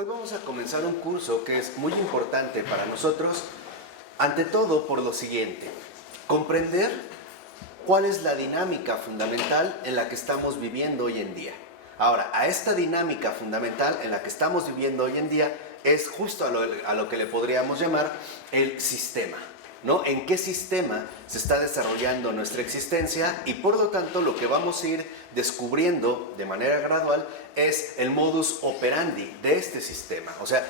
Hoy vamos a comenzar un curso que es muy importante para nosotros, ante todo por lo siguiente: comprender cuál es la dinámica fundamental en la que estamos viviendo hoy en día. Ahora, a esta dinámica fundamental en la que estamos viviendo hoy en día es justo a lo que le podríamos llamar el sistema, ¿no? ¿En qué sistema se está desarrollando nuestra existencia? Y por lo tanto lo que vamos a ir descubriendo de manera gradual es el modus operandi de este sistema, o sea,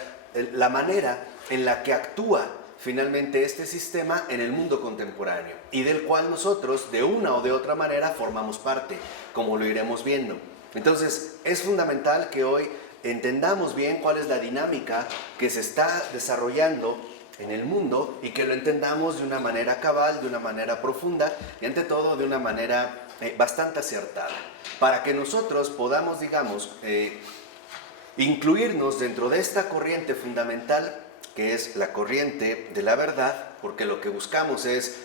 la manera en la que actúa finalmente este sistema en el mundo contemporáneo y del cual nosotros de una o de otra manera formamos parte, como lo iremos viendo. Entonces es fundamental que hoy entendamos bien cuál es la dinámica que se está desarrollando en el mundo y que lo entendamos de una manera cabal, de una manera profunda y ante todo de una manera bastante acertada, para que nosotros podamos, digamos, incluirnos dentro de esta corriente fundamental que es la corriente de la verdad, porque lo que buscamos es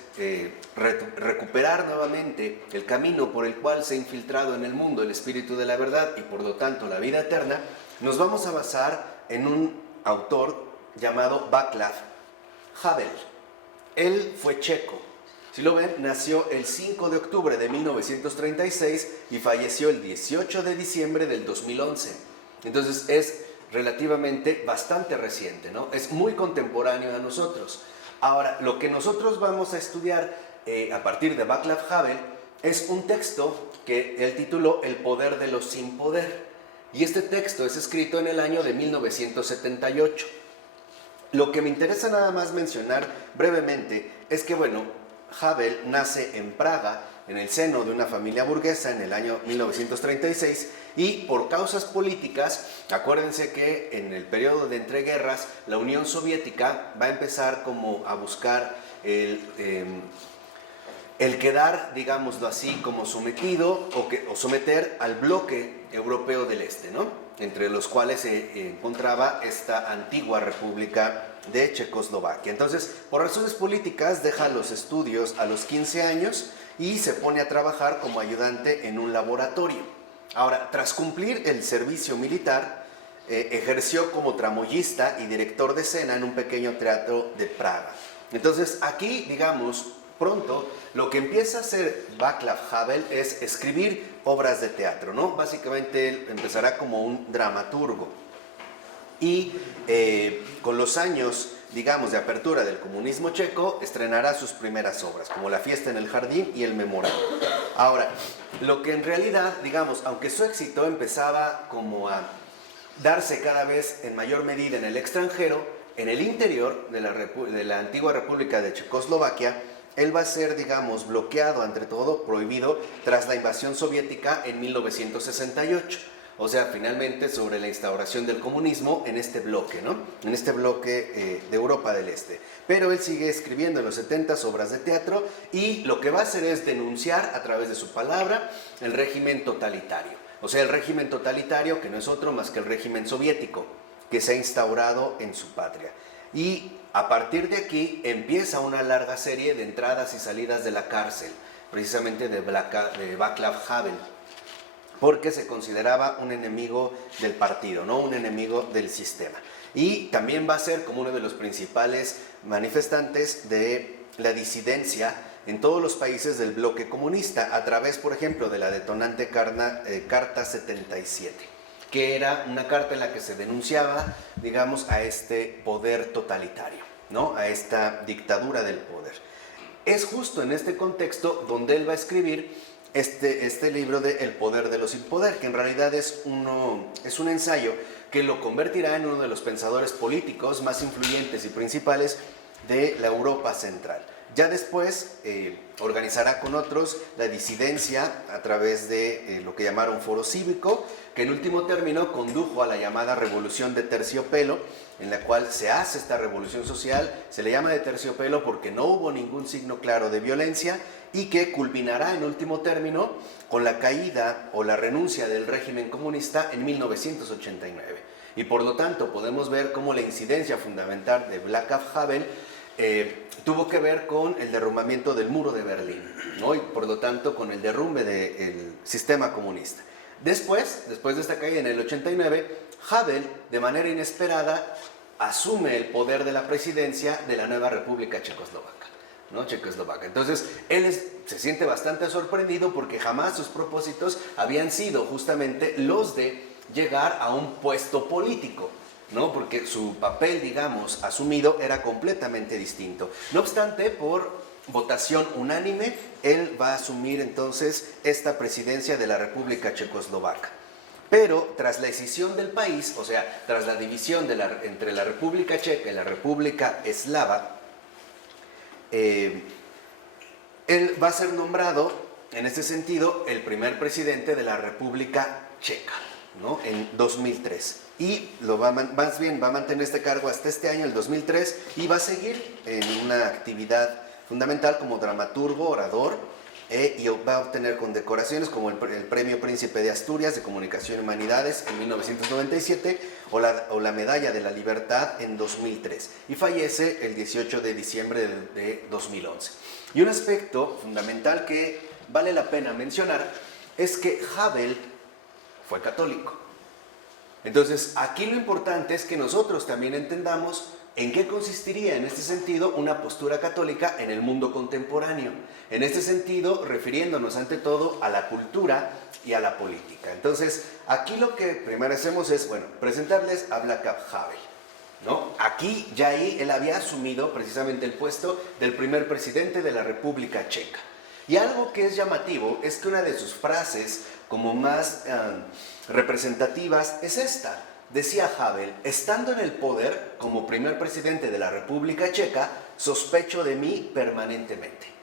recuperar nuevamente el camino por el cual se ha infiltrado en el mundo el espíritu de la verdad y por lo tanto la vida eterna. Nos vamos a basar en un autor llamado Václav Havel. Él fue checo. Si lo ven, nació el 5 de octubre de 1936 y falleció el 18 de diciembre del 2011. Entonces es relativamente bastante reciente, ¿no? Es muy contemporáneo a nosotros. Ahora, lo que nosotros vamos a estudiar a partir de Václav Havel es un texto que él tituló El poder de los sin poder. Y este texto es escrito en el año de 1978. Lo que me interesa nada más mencionar brevemente es que, bueno, Havel nace en Praga, en el seno de una familia burguesa en el año 1936 y por causas políticas, acuérdense que en el periodo de entreguerras la Unión Soviética va a empezar como a buscar el quedar, digámoslo así, como sometido o someter al bloque europeo del Este, ¿no? Entre los cuales se encontraba esta antigua república de Checoslovaquia. Entonces, por razones políticas, deja los estudios a los 15 años y se pone a trabajar como ayudante en un laboratorio. Ahora, tras cumplir el servicio militar, ejerció como tramoyista y director de escena en un pequeño teatro de Praga. Entonces, aquí, digamos, pronto, lo que empieza a hacer Václav Havel es escribir obras de teatro, ¿no? Básicamente él empezará como un dramaturgo y con los años, digamos, de apertura del comunismo checo, estrenará sus primeras obras, como La fiesta en el jardín y El memorial. Ahora, lo que en realidad, digamos, aunque su éxito empezaba como a darse cada vez en mayor medida en el extranjero, en el interior de la antigua República de Checoslovaquia, él va a ser, digamos, bloqueado, ante todo, prohibido, tras la invasión soviética en 1968. O sea, finalmente sobre la instauración del comunismo en este bloque, ¿no? En este bloque de Europa del Este. Pero él sigue escribiendo en los 70 obras de teatro y lo que va a hacer es denunciar a través de su palabra el régimen totalitario. O sea, el régimen totalitario que no es otro más que el régimen soviético que se ha instaurado en su patria. Y a partir de aquí empieza una larga serie de entradas y salidas de la cárcel, precisamente de Václav Havel, porque se consideraba un enemigo del partido, ¿no? Un enemigo del sistema. Y también va a ser como uno de los principales manifestantes de la disidencia en todos los países del bloque comunista, a través, por ejemplo, de la detonante Carta 77. Que era una carta en la que se denunciaba, digamos, a este poder totalitario, ¿no? A esta dictadura del poder. Es justo en este contexto donde él va a escribir este libro de El poder de los sin poder, que en realidad es un ensayo que lo convertirá en uno de los pensadores políticos más influyentes y principales de la Europa central. Ya después organizará con otros la disidencia a través de lo que llamaron Foro Cívico, que en último término condujo a la llamada Revolución de Terciopelo, en la cual se hace esta revolución social. Se le llama de terciopelo porque no hubo ningún signo claro de violencia y que culminará en último término con la caída o la renuncia del régimen comunista en 1989. Y por lo tanto podemos ver cómo la incidencia fundamental de Václav Havel tuvo que ver con el derrumbamiento del muro de Berlín, ¿no? Y por lo tanto con el derrumbe del sistema comunista. Después de esta caída en el 89, Havel, de manera inesperada, asume el poder de la presidencia de la nueva República Checoslovaca, ¿no? Checoslovaca. Entonces, él se siente bastante sorprendido porque jamás sus propósitos habían sido justamente los de llegar a un puesto político, ¿no? Porque su papel, digamos, asumido era completamente distinto. No obstante, por votación unánime, él va a asumir entonces esta presidencia de la República Checoslovaca. Pero tras la escisión del país, o sea, tras la división entre la República Checa y la República Eslava, él va a ser nombrado, en este sentido, el primer presidente de la República Checa, ¿no? En 2003. Y más bien va a mantener este cargo hasta este año, el 2003, y va a seguir en una actividad fundamental como dramaturgo, orador, y va a obtener condecoraciones como el Premio Príncipe de Asturias de Comunicación y Humanidades en 1997 o la Medalla de la Libertad en 2003, y fallece el 18 de diciembre de 2011. Y un aspecto fundamental que vale la pena mencionar es que Havel fue católico. Entonces, aquí lo importante es que nosotros también entendamos en qué consistiría en este sentido una postura católica en el mundo contemporáneo. En este sentido, refiriéndonos ante todo a la cultura y a la política. Entonces, aquí lo que primero hacemos es, bueno, presentarles a Václav Havel, ¿no? Aquí ya ahí él había asumido precisamente el puesto del primer presidente de la República Checa. Y algo que es llamativo es que una de sus frases como más representativas es esta. Decía Havel: estando en el poder como primer presidente de la República Checa, sospecho de mí permanentemente.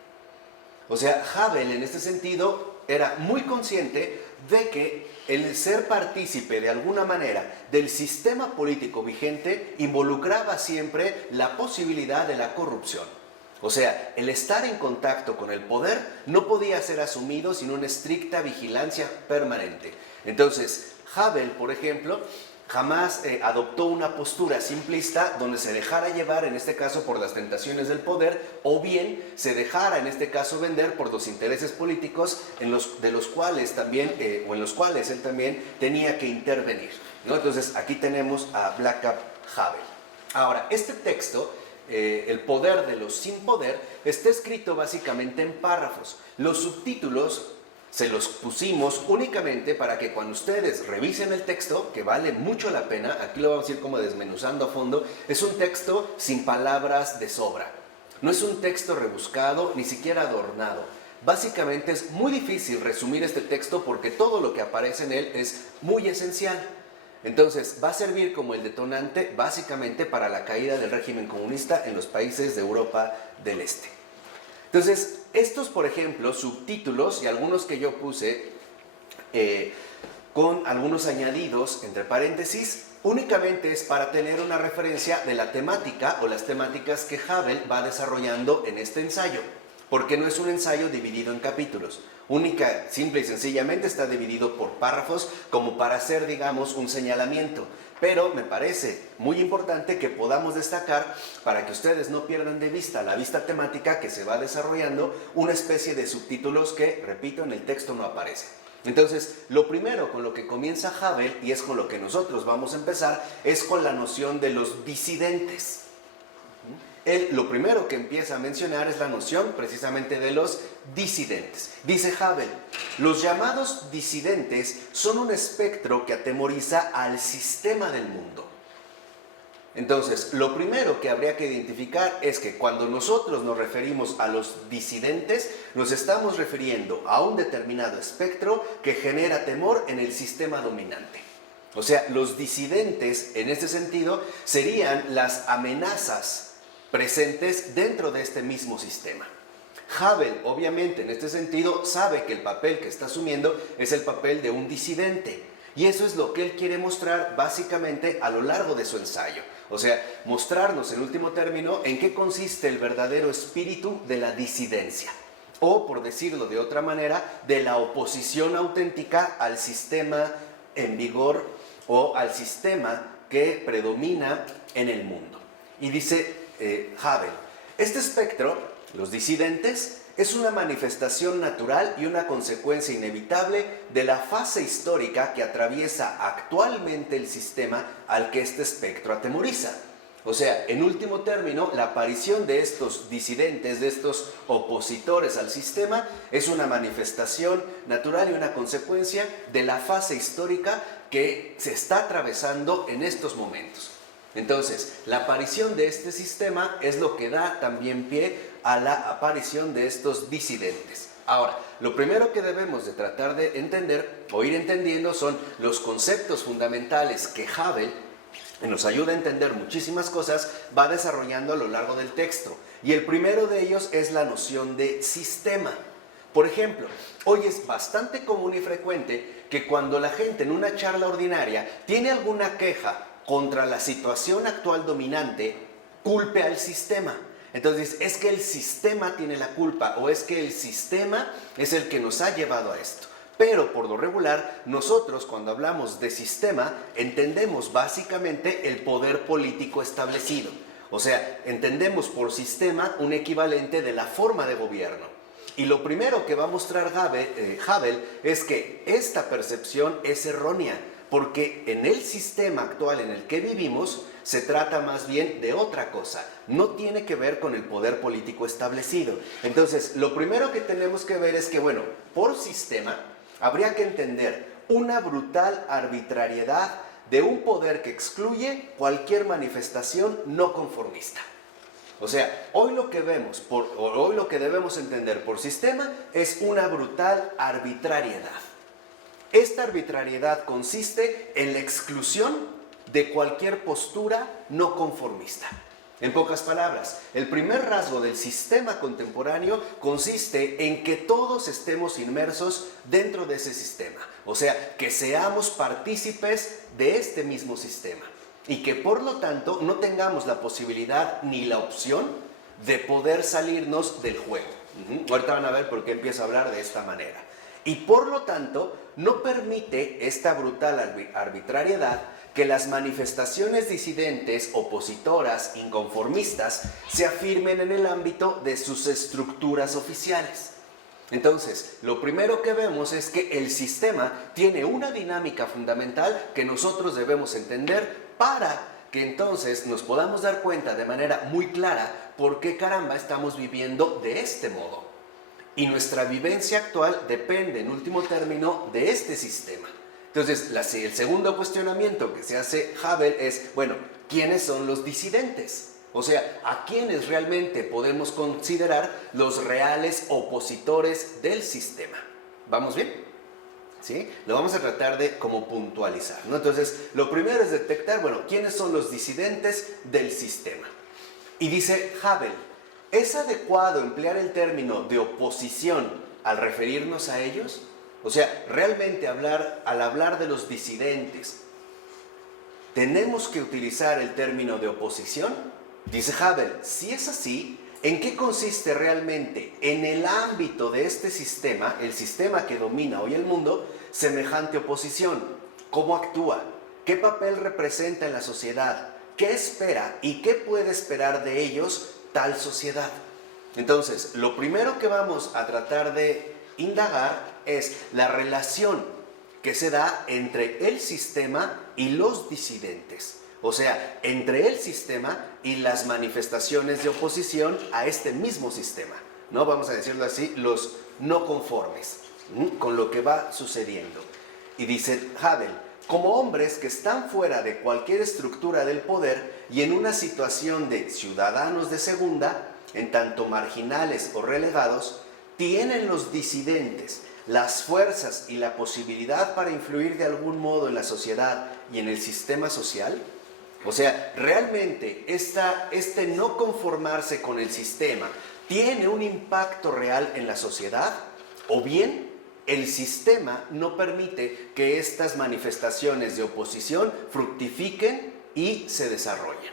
O sea, Havel en este sentido era muy consciente de que el ser partícipe de alguna manera del sistema político vigente involucraba siempre la posibilidad de la corrupción. O sea, el estar en contacto con el poder no podía ser asumido sin una estricta vigilancia permanente. Entonces, Havel, por ejemplo, jamás adoptó una postura simplista donde se dejara llevar, en este caso, por las tentaciones del poder, o bien se dejara, en este caso, vender por los intereses políticos en los cuales él también tenía que intervenir, ¿no? Entonces, aquí tenemos a Václav Havel. Ahora, este texto, El poder de los sin poder, está escrito básicamente en párrafos. Los subtítulos se los pusimos únicamente para que cuando ustedes revisen el texto, que vale mucho la pena, aquí lo vamos a ir como desmenuzando a fondo, es un texto sin palabras de sobra. No es un texto rebuscado, ni siquiera adornado. Básicamente es muy difícil resumir este texto porque todo lo que aparece en él es muy esencial. Entonces, va a servir como el detonante básicamente para la caída del régimen comunista en los países de Europa del Este. Entonces, estos, por ejemplo, subtítulos y algunos que yo puse con algunos añadidos entre paréntesis, únicamente es para tener una referencia de la temática o las temáticas que Havel va desarrollando en este ensayo, porque no es un ensayo dividido en capítulos. Simple y sencillamente está dividido por párrafos como para hacer, digamos, un señalamiento. Pero me parece muy importante que podamos destacar, para que ustedes no pierdan de vista la vista temática que se va desarrollando, una especie de subtítulos que, repito, en el texto no aparecen. Entonces, lo primero con lo que comienza Havel, y es con lo que nosotros vamos a empezar, es con la noción de los disidentes. Él lo primero que empieza a mencionar es la noción precisamente de los disidentes. Dice Havel: los llamados disidentes son un espectro que atemoriza al sistema del mundo. Entonces, lo primero que habría que identificar es que cuando nosotros nos referimos a los disidentes, nos estamos refiriendo a un determinado espectro que genera temor en el sistema dominante. O sea, los disidentes, en este sentido, serían las amenazas presentes dentro de este mismo sistema. Havel, obviamente, en este sentido, sabe que el papel que está asumiendo es el papel de un disidente. Y eso es lo que él quiere mostrar básicamente a lo largo de su ensayo. O sea, mostrarnos en último término en qué consiste el verdadero espíritu de la disidencia. O, por decirlo de otra manera, de la oposición auténtica al sistema en vigor o al sistema que predomina en el mundo. Y dice Havel: este espectro, los disidentes, es una manifestación natural y una consecuencia inevitable de la fase histórica que atraviesa actualmente el sistema al que este espectro atemoriza. O sea, en último término, la aparición de estos disidentes, de estos opositores al sistema, es una manifestación natural y una consecuencia de la fase histórica que se está atravesando en estos momentos. Entonces, la aparición de este sistema es lo que da también pie a la aparición de estos disidentes. Ahora, lo primero que debemos de tratar de entender o ir entendiendo son los conceptos fundamentales que Havel nos ayuda a entender muchísimas cosas, va desarrollando a lo largo del texto. Y el primero de ellos es la noción de sistema. Por ejemplo, hoy es bastante común y frecuente que cuando la gente en una charla ordinaria tiene alguna queja contra la situación actual dominante, culpe al sistema. Entonces, es que el sistema tiene la culpa o es que el sistema es el que nos ha llevado a esto. Pero por lo regular, nosotros cuando hablamos de sistema, entendemos básicamente el poder político establecido. O sea, entendemos por sistema un equivalente de la forma de gobierno. Y lo primero que va a mostrar Havel es que esta percepción es errónea, porque en el sistema actual en el que vivimos se trata más bien de otra cosa, no tiene que ver con el poder político establecido. Entonces, lo primero que tenemos que ver es que, bueno, por sistema habría que entender una brutal arbitrariedad de un poder que excluye cualquier manifestación no conformista. O sea, hoy lo que debemos entender por sistema es una brutal arbitrariedad. Esta arbitrariedad consiste en la exclusión de cualquier postura no conformista. En pocas palabras, el primer rasgo del sistema contemporáneo consiste en que todos estemos inmersos dentro de ese sistema. O sea, que seamos partícipes de este mismo sistema. Y que por lo tanto no tengamos la posibilidad ni la opción de poder salirnos del juego. Ahorita van a ver por qué empiezo a hablar de esta manera. Y por lo tanto no permite esta brutal arbitrariedad que las manifestaciones disidentes, opositoras, inconformistas se afirmen en el ámbito de sus estructuras oficiales. Entonces, lo primero que vemos es que el sistema tiene una dinámica fundamental que nosotros debemos entender para que entonces nos podamos dar cuenta de manera muy clara por qué caramba estamos viviendo de este modo. Y nuestra vivencia actual depende, en último término, de este sistema. Entonces, el segundo cuestionamiento que se hace Havel es, bueno, ¿quiénes son los disidentes? O sea, ¿a quiénes realmente podemos considerar los reales opositores del sistema? ¿Vamos bien? ¿Sí? Lo vamos a tratar de como puntualizar, ¿no? Entonces, lo primero es detectar, bueno, ¿quiénes son los disidentes del sistema? Y dice Havel, ¿es adecuado emplear el término de oposición al referirnos a ellos? O sea, realmente al hablar de los disidentes, ¿tenemos que utilizar el término de oposición? Dice Havel, si es así, ¿en qué consiste realmente en el ámbito de este sistema, el sistema que domina hoy el mundo, semejante oposición? ¿Cómo actúa? ¿Qué papel representa en la sociedad? ¿Qué espera y qué puede esperar de ellos tal sociedad? Entonces, lo primero que vamos a tratar de indagar es la relación que se da entre el sistema y los disidentes. O sea, entre el sistema y las manifestaciones de oposición a este mismo sistema, ¿no? Vamos a decirlo así, los no conformes, con lo que va sucediendo. Y dice Havel, como hombres que están fuera de cualquier estructura del poder y en una situación de ciudadanos de segunda, en tanto marginales o relegados, tienen los disidentes las fuerzas y la posibilidad para influir de algún modo en la sociedad y en el sistema social. O sea, realmente este no conformarse con el sistema tiene un impacto real en la sociedad, o bien el sistema no permite que estas manifestaciones de oposición fructifiquen y se desarrollen.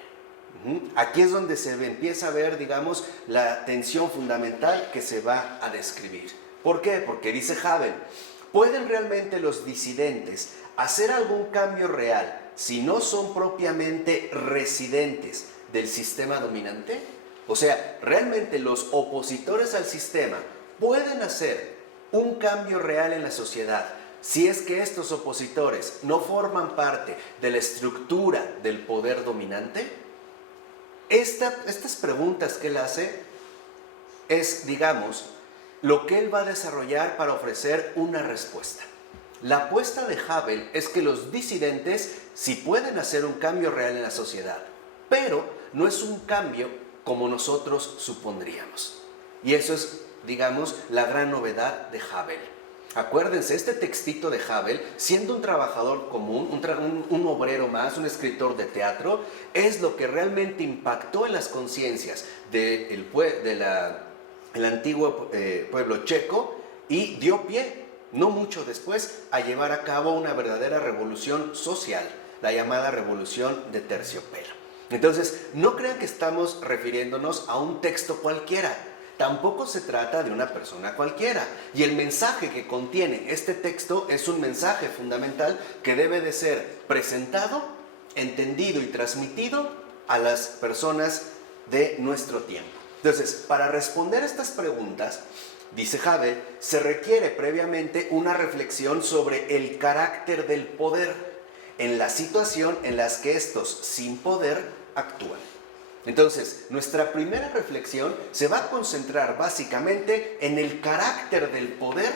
Aquí es donde se empieza a ver, digamos, la tensión fundamental que se va a describir. ¿Por qué? Porque dice Havel, ¿pueden realmente los disidentes hacer algún cambio real si no son propiamente residentes del sistema dominante? O sea, realmente los opositores al sistema pueden hacer un cambio real en la sociedad si es que estos opositores no forman parte de la estructura del poder dominante. Estas preguntas que él hace es, digamos, lo que él va a desarrollar para ofrecer una respuesta. La apuesta de Havel es que los disidentes sí pueden hacer un cambio real en la sociedad, pero no es un cambio como nosotros supondríamos. Y eso es, digamos, la gran novedad de Havel. Acuérdense, este textito de Havel, siendo un trabajador común, un obrero más, un escritor de teatro, es lo que realmente impactó en las conciencias del antiguo pueblo checo y dio pie, no mucho después, a llevar a cabo una verdadera revolución social, la llamada Revolución de Terciopelo. Entonces, no crean que estamos refiriéndonos a un texto cualquiera. Tampoco se trata de una persona cualquiera. Y el mensaje que contiene este texto es un mensaje fundamental que debe de ser presentado, entendido y transmitido a las personas de nuestro tiempo. Entonces, para responder estas preguntas, dice Havel, se requiere previamente una reflexión sobre el carácter del poder en la situación en las que estos sin poder actúan. Entonces, nuestra primera reflexión se va a concentrar básicamente en el carácter del poder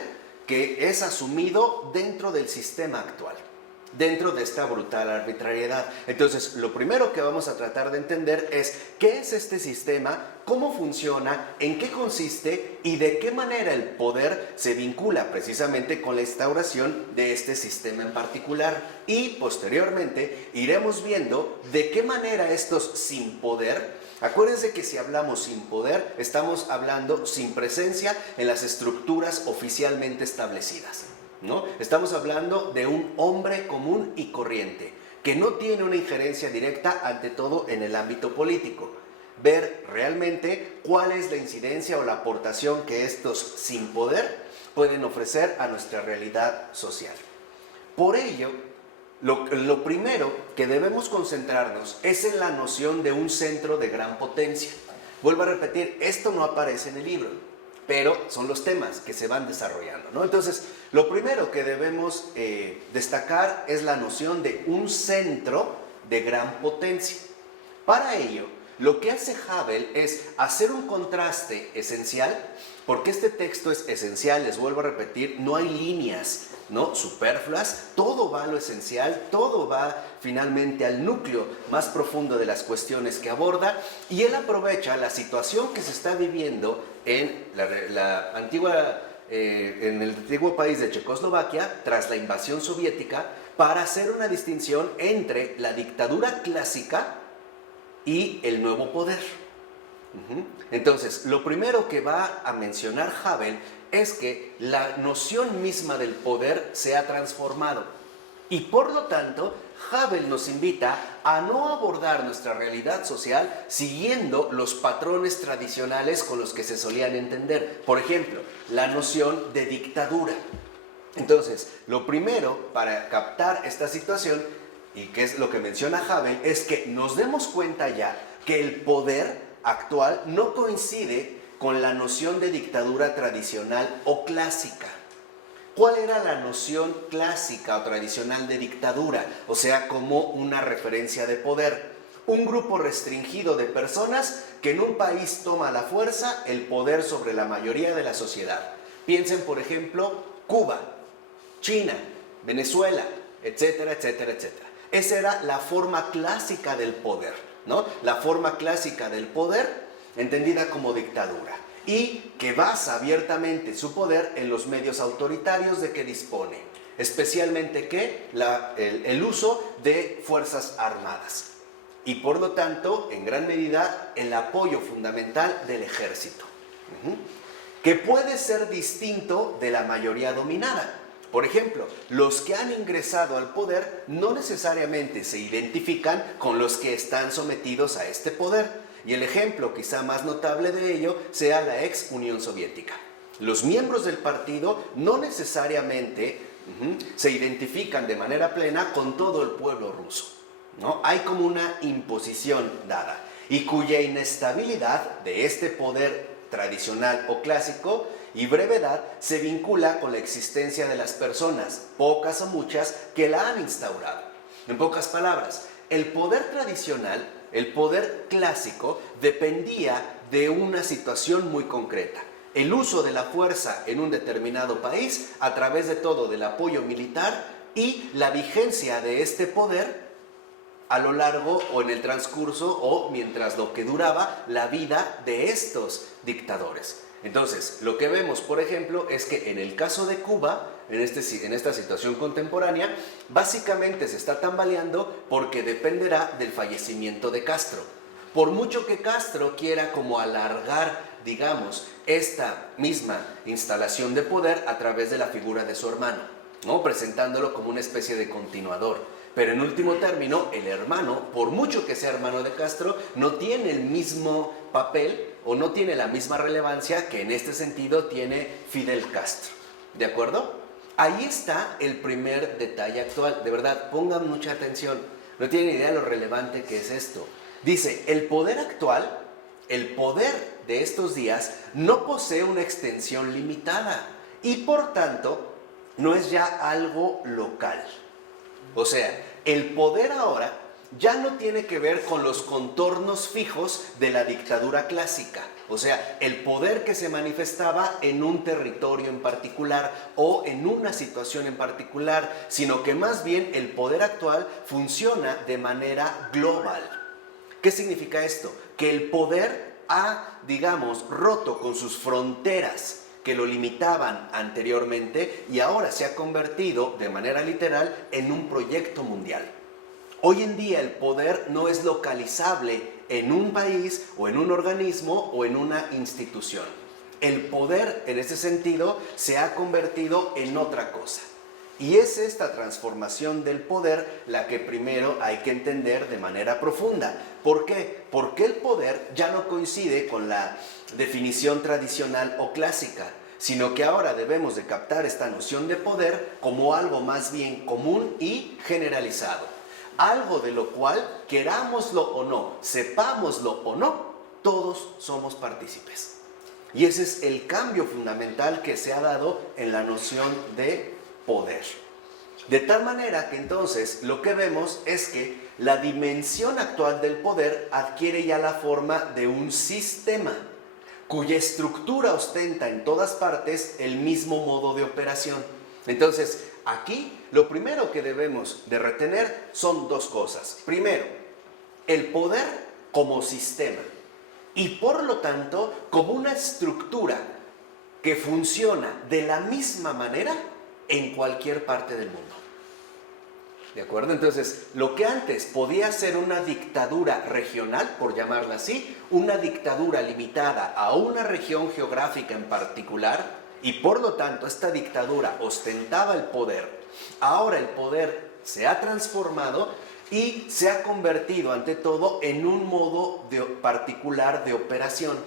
que es asumido dentro del sistema actual, dentro de esta brutal arbitrariedad. Entonces, lo primero que vamos a tratar de entender es qué es este sistema, cómo funciona, en qué consiste y de qué manera el poder se vincula precisamente con la instauración de este sistema en particular. Y posteriormente iremos viendo de qué manera estos sin poder, acuérdense que si hablamos sin poder, estamos hablando sin presencia en las estructuras oficialmente establecidas, ¿no? Estamos hablando de un hombre común y corriente, que no tiene una injerencia directa ante todo en el ámbito político. Ver realmente cuál es la incidencia o la aportación que estos sin poder pueden ofrecer a nuestra realidad social. Por ello, lo primero que debemos concentrarnos es en la noción de un centro de gran potencia. Vuelvo a repetir, esto no aparece en el libro, pero son los temas que se van desarrollando, ¿no? Entonces, lo primero que debemos destacar es la noción de un centro de gran potencia. Para ello, lo que hace Havel es hacer un contraste esencial, porque este texto es esencial, les vuelvo a repetir, no hay líneas, ¿no?, superfluas, todo va a lo esencial, todo va finalmente al núcleo más profundo de las cuestiones que aborda, y él aprovecha la situación que se está viviendo en en el antiguo país de Checoslovaquia, tras la invasión soviética, para hacer una distinción entre la dictadura clásica y el nuevo poder. Entonces, lo primero que va a mencionar Havel es que la noción misma del poder se ha transformado. Y por lo tanto, Havel nos invita a no abordar nuestra realidad social siguiendo los patrones tradicionales con los que se solían entender. Por ejemplo, la noción de dictadura. Entonces, lo primero para captar esta situación, y que es lo que menciona Havel, es que nos demos cuenta ya que el poder actual no coincide con la noción de dictadura tradicional o clásica. ¿Cuál era la noción clásica o tradicional de dictadura? O sea, como una referencia de poder. Un grupo restringido de personas que en un país toma a la fuerza el poder sobre la mayoría de la sociedad. Piensen, por ejemplo, Cuba, China, Venezuela, etcétera, etcétera, etcétera. Esa era la forma clásica del poder, ¿no? La forma clásica del poder entendida como dictadura, y que basa abiertamente su poder en los medios autoritarios de que dispone, especialmente el uso de fuerzas armadas y por lo tanto en gran medida el apoyo fundamental del ejército, que puede ser distinto de la mayoría dominada. Por ejemplo, los que han ingresado al poder no necesariamente se identifican con los que están sometidos a este poder. Y el ejemplo quizá más notable de ello sea la ex Unión Soviética. Los miembros del partido no necesariamente se identifican de manera plena con todo el pueblo ruso, ¿no? Hay como una imposición dada. y cuya inestabilidad de este poder tradicional o clásico y brevedad se vincula con la existencia de las personas, pocas o muchas, que la han instaurado. En pocas palabras, el poder tradicional, el poder clásico, dependía de una situación muy concreta. El uso de la fuerza en un determinado país a través de todo del apoyo militar y la vigencia de este poder a lo largo o en el transcurso o mientras lo que duraba la vida de estos dictadores. Entonces, lo que vemos, por ejemplo, es que en el caso de Cuba, en esta situación contemporánea, básicamente se está tambaleando porque dependerá del fallecimiento de Castro. Por mucho que Castro quiera como alargar, digamos, esta misma instalación de poder a través de la figura de su hermano, ¿no? Presentándolo como una especie de continuador. Pero en último término, el hermano, por mucho que sea hermano de Castro, no tiene el mismo papel o no tiene la misma relevancia que en este sentido tiene Fidel Castro. ¿De acuerdo? Ahí está el primer detalle actual. De verdad, pongan mucha atención. No tienen idea de lo relevante que es esto. Dice, el poder actual, el poder de estos días, no posee una extensión limitada y por tanto no es ya algo local. O sea, el poder ahora ya no tiene que ver con los contornos fijos de la dictadura clásica. O sea, el poder que se manifestaba en un territorio en particular o en una situación en particular, sino que más bien el poder actual funciona de manera global. ¿Qué significa esto? Que el poder ha, digamos, roto con sus fronteras que lo limitaban anteriormente y ahora se ha convertido de manera literal en un proyecto mundial. Hoy en día el poder no es localizable en un país o en un organismo o en una institución. El poder en ese sentido se ha convertido en otra cosa. Y es esta transformación del poder la que primero hay que entender de manera profunda. ¿Por qué? Porque el poder ya no coincide con la definición tradicional o clásica, sino que ahora debemos de captar esta noción de poder como algo más bien común y generalizado. Algo de lo cual, querámoslo o no, sepámoslo o no, todos somos partícipes. Y ese es el cambio fundamental que se ha dado en la noción de poder. De tal manera que entonces lo que vemos es que la dimensión actual del poder adquiere ya la forma de un sistema cuya estructura ostenta en todas partes el mismo modo de operación. Entonces, aquí lo primero que debemos de retener son dos cosas. Primero, el poder como sistema y por lo tanto como una estructura que funciona de la misma manera en cualquier parte del mundo. ¿De acuerdo? Entonces, lo que antes podía ser una dictadura regional, por llamarla así, una dictadura limitada a una región geográfica en particular, y por lo tanto esta dictadura ostentaba el poder, ahora el poder se ha transformado y se ha convertido ante todo en un modo particular de operación.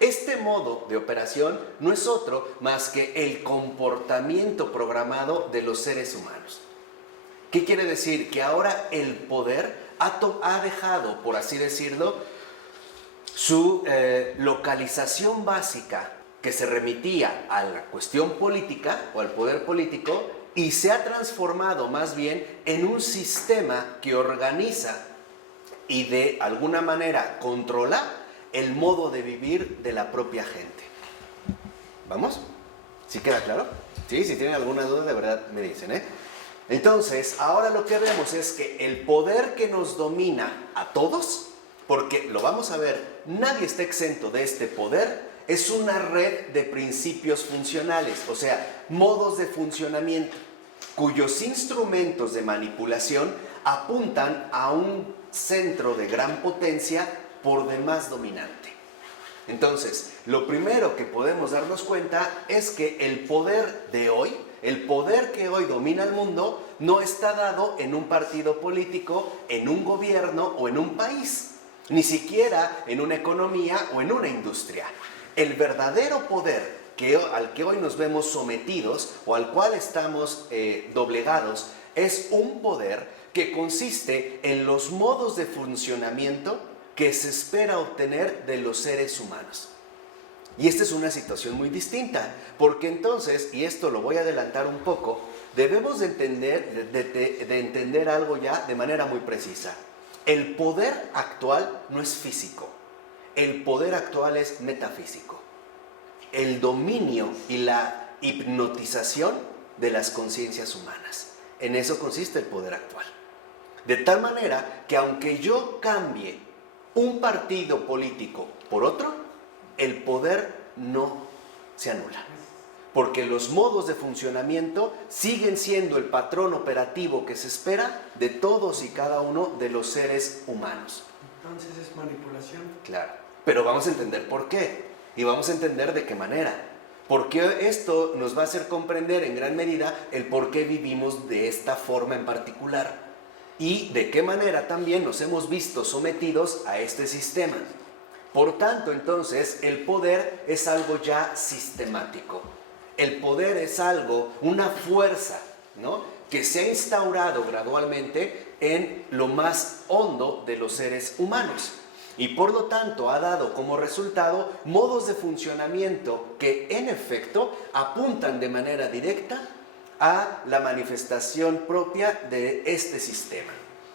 Este modo de operación no es otro más que el comportamiento programado de los seres humanos. ¿Qué quiere decir? Que ahora el poder ha dejado, por así decirlo, su localización básica que se remitía a la cuestión política o al poder político y se ha transformado más bien en un sistema que organiza y de alguna manera controla el modo de vivir de la propia gente. ¿Vamos? ¿Sí queda claro? Sí, si tienen alguna duda de verdad me dicen, ¿eh? Entonces, ahora lo que vemos es que el poder que nos domina a todos, porque lo vamos a ver, nadie está exento de este poder, es una red de principios funcionales, o sea, modos de funcionamiento, cuyos instrumentos de manipulación apuntan a un centro de gran potencia por demás dominante. Entonces, lo primero que podemos darnos cuenta es que el poder de hoy, el poder que hoy domina el mundo, no está dado en un partido político, en un gobierno o en un país, ni siquiera en una economía o en una industria. El verdadero poder al que hoy nos vemos sometidos o al cual estamos doblegados es un poder que consiste en los modos de funcionamiento que se espera obtener de los seres humanos. Y esta es una situación muy distinta, porque entonces, y esto lo voy a adelantar un poco, debemos de entender algo ya de manera muy precisa. El poder actual no es físico, el poder actual es metafísico. El dominio y la hipnotización de las conciencias humanas. En eso consiste el poder actual. De tal manera que aunque yo cambie un partido político por otro, el poder no se anula. Porque los modos de funcionamiento siguen siendo el patrón operativo que se espera de todos y cada uno de los seres humanos. Entonces es manipulación. Claro, pero vamos a entender por qué y vamos a entender de qué manera. Porque esto nos va a hacer comprender en gran medida el por qué vivimos de esta forma en particular y de qué manera también nos hemos visto sometidos a este sistema. Por tanto, entonces, el poder es algo ya sistemático. El poder es algo, una fuerza, ¿no?, que se ha instaurado gradualmente en lo más hondo de los seres humanos. Y por lo tanto ha dado como resultado modos de funcionamiento que en efecto apuntan de manera directa a la manifestación propia de este sistema.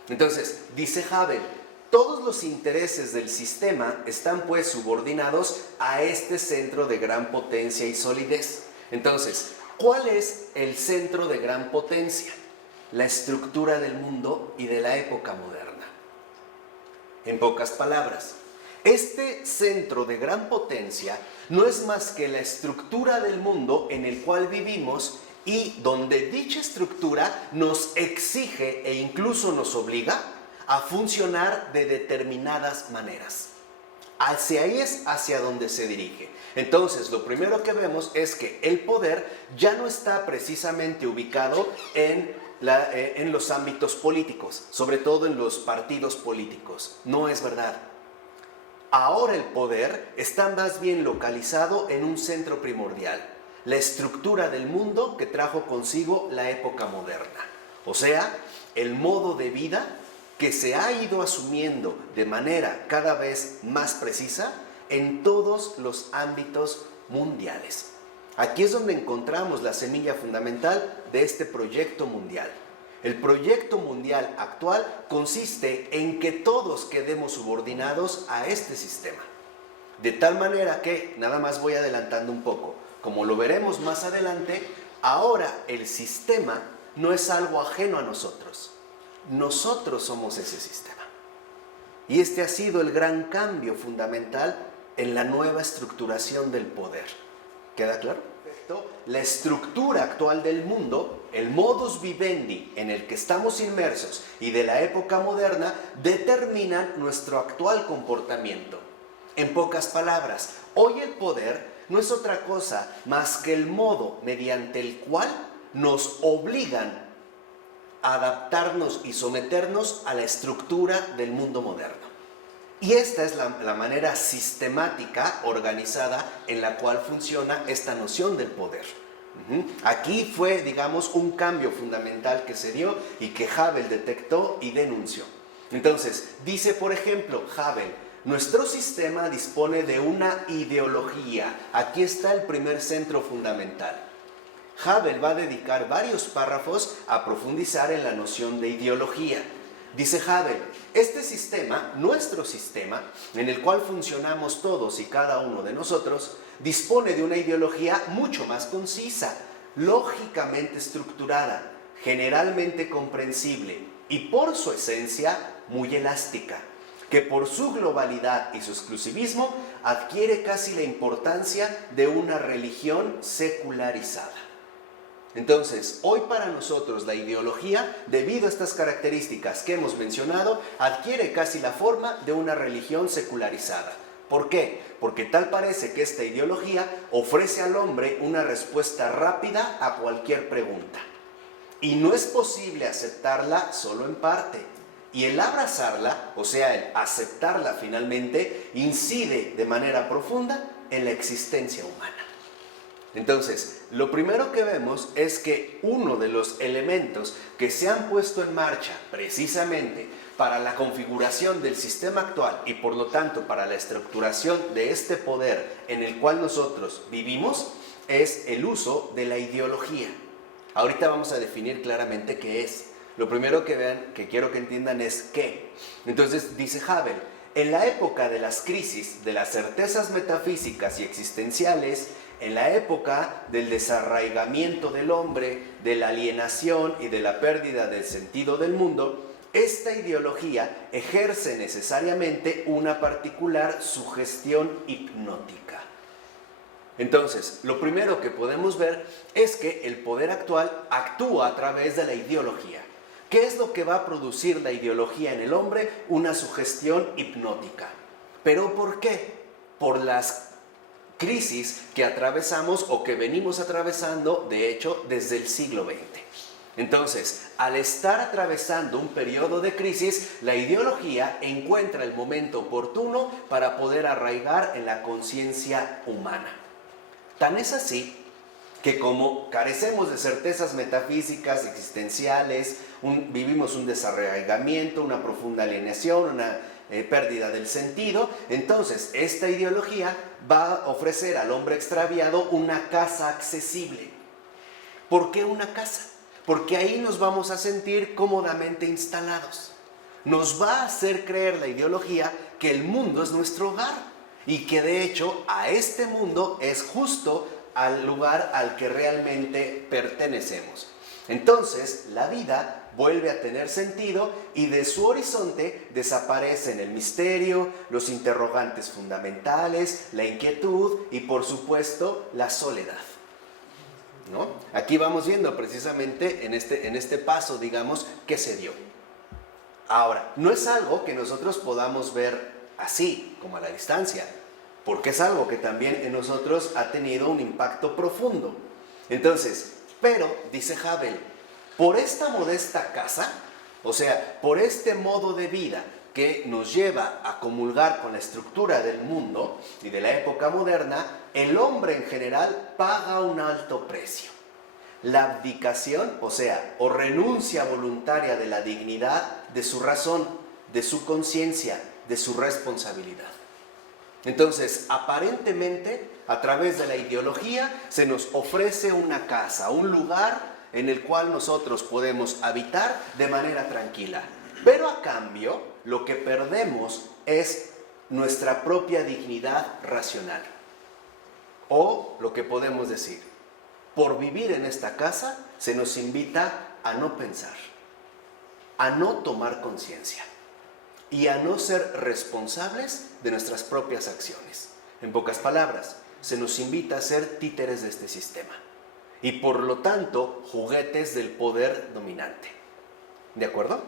Entonces, dice Havel, todos los intereses del sistema están pues subordinados a este centro de gran potencia y solidez. Entonces, ¿cuál es el centro de gran potencia? La estructura del mundo y de la época moderna. En pocas palabras, este centro de gran potencia no es más que la estructura del mundo en el cual vivimos y donde dicha estructura nos exige e incluso nos obliga a funcionar de determinadas maneras. Hacia ahí es hacia donde se dirige. Entonces, lo primero que vemos es que el poder ya no está precisamente ubicado en los ámbitos políticos, sobre todo en los partidos políticos. No es verdad. Ahora el poder está más bien localizado en un centro primordial, la estructura del mundo que trajo consigo la época moderna. O sea, el modo de vida que se ha ido asumiendo de manera cada vez más precisa en todos los ámbitos mundiales. Aquí es donde encontramos la semilla fundamental de este proyecto mundial. El proyecto mundial actual consiste en que todos quedemos subordinados a este sistema. De tal manera que, nada más voy adelantando un poco, como lo veremos más adelante, ahora el sistema no es algo ajeno a nosotros. Nosotros somos ese sistema. Y este ha sido el gran cambio fundamental en la nueva estructuración del poder. ¿Queda claro? Perfecto. La estructura actual del mundo, el modus vivendi en el que estamos inmersos y de la época moderna, determinan nuestro actual comportamiento. En pocas palabras, hoy el poder no es otra cosa más que el modo mediante el cual nos obligan a adaptarnos y someternos a la estructura del mundo moderno. Y esta es la manera sistemática, organizada, en la cual funciona esta noción del poder. Aquí fue, digamos, un cambio fundamental que se dio y que Havel detectó y denunció. Entonces, dice, por ejemplo, Havel, nuestro sistema dispone de una ideología. Aquí está el primer centro fundamental. Havel va a dedicar varios párrafos a profundizar en la noción de ideología. Dice Havel, este sistema, nuestro sistema, en el cual funcionamos todos y cada uno de nosotros, dispone de una ideología mucho más concisa, lógicamente estructurada, generalmente comprensible y por su esencia muy elástica, que por su globalidad y su exclusivismo adquiere casi la importancia de una religión secularizada. Entonces, hoy para nosotros la ideología, debido a estas características que hemos mencionado, adquiere casi la forma de una religión secularizada. ¿Por qué? Porque tal parece que esta ideología ofrece al hombre una respuesta rápida a cualquier pregunta. Y no es posible aceptarla solo en parte. Y el abrazarla, o sea, el aceptarla finalmente, incide de manera profunda en la existencia humana. Entonces, lo primero que vemos es que uno de los elementos que se han puesto en marcha precisamente para la configuración del sistema actual y por lo tanto para la estructuración de este poder en el cual nosotros vivimos es el uso de la ideología. Ahorita vamos a definir claramente qué es. Lo primero que vean, que quiero que entiendan es qué. Entonces dice Havel, en la época de las crisis, de las certezas metafísicas y existenciales, en la época del desarraigamiento del hombre, de la alienación y de la pérdida del sentido del mundo, esta ideología ejerce necesariamente una particular sugestión hipnótica. Entonces, lo primero que podemos ver es que el poder actual actúa a través de la ideología. ¿Qué es lo que va a producir la ideología en el hombre? Una sugestión hipnótica. ¿Pero por qué? Por las crisis que atravesamos o que venimos atravesando, de hecho, desde el siglo XX. Entonces, al estar atravesando un periodo de crisis, la ideología encuentra el momento oportuno para poder arraigar en la conciencia humana. Tan es así que como carecemos de certezas metafísicas, existenciales, vivimos un desarraigamiento, una profunda alienación, una pérdida del sentido, entonces esta ideología va a ofrecer al hombre extraviado una casa accesible. ¿Por qué una casa? Porque ahí nos vamos a sentir cómodamente instalados. Nos va a hacer creer la ideología que el mundo es nuestro hogar y que de hecho a este mundo es justo al lugar al que realmente pertenecemos. Entonces la vida vuelve a tener sentido y de su horizonte desaparecen el misterio, los interrogantes fundamentales, la inquietud y por supuesto la soledad, ¿no? Aquí vamos viendo precisamente en este paso, digamos, que se dio. Ahora, no es algo que nosotros podamos ver así, como a la distancia, porque es algo que también en nosotros ha tenido un impacto profundo. Entonces, pero, dice Havel, por esta modesta casa, o sea, por este modo de vida que nos lleva a comulgar con la estructura del mundo y de la época moderna, el hombre en general paga un alto precio. La abdicación, o sea, o renuncia voluntaria de la dignidad, de su razón, de su conciencia, de su responsabilidad. Entonces, aparentemente, a través de la ideología, se nos ofrece una casa, un lugar en el cual nosotros podemos habitar de manera tranquila. Pero a cambio, lo que perdemos es nuestra propia dignidad racional. O lo que podemos decir, por vivir en esta casa, se nos invita a no pensar, a no tomar conciencia y a no ser responsables de nuestras propias acciones. En pocas palabras, se nos invita a ser títeres de este sistema y por lo tanto juguetes del poder dominante. ¿De acuerdo?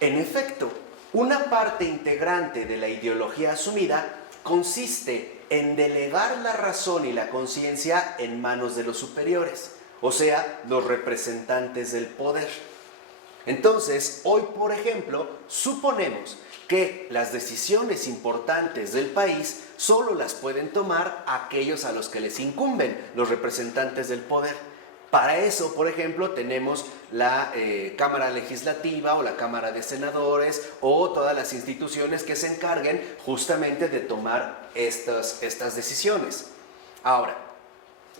En efecto, una parte integrante de la ideología asumida consiste en delegar la razón y la conciencia en manos de los superiores, o sea, los representantes del poder. Entonces, hoy, por ejemplo, suponemos que las decisiones importantes del país solo las pueden tomar aquellos a los que les incumben, los representantes del poder. Para eso, por ejemplo, tenemos la Cámara Legislativa o la Cámara de Senadores o todas las instituciones que se encarguen justamente de tomar estas decisiones. Ahora,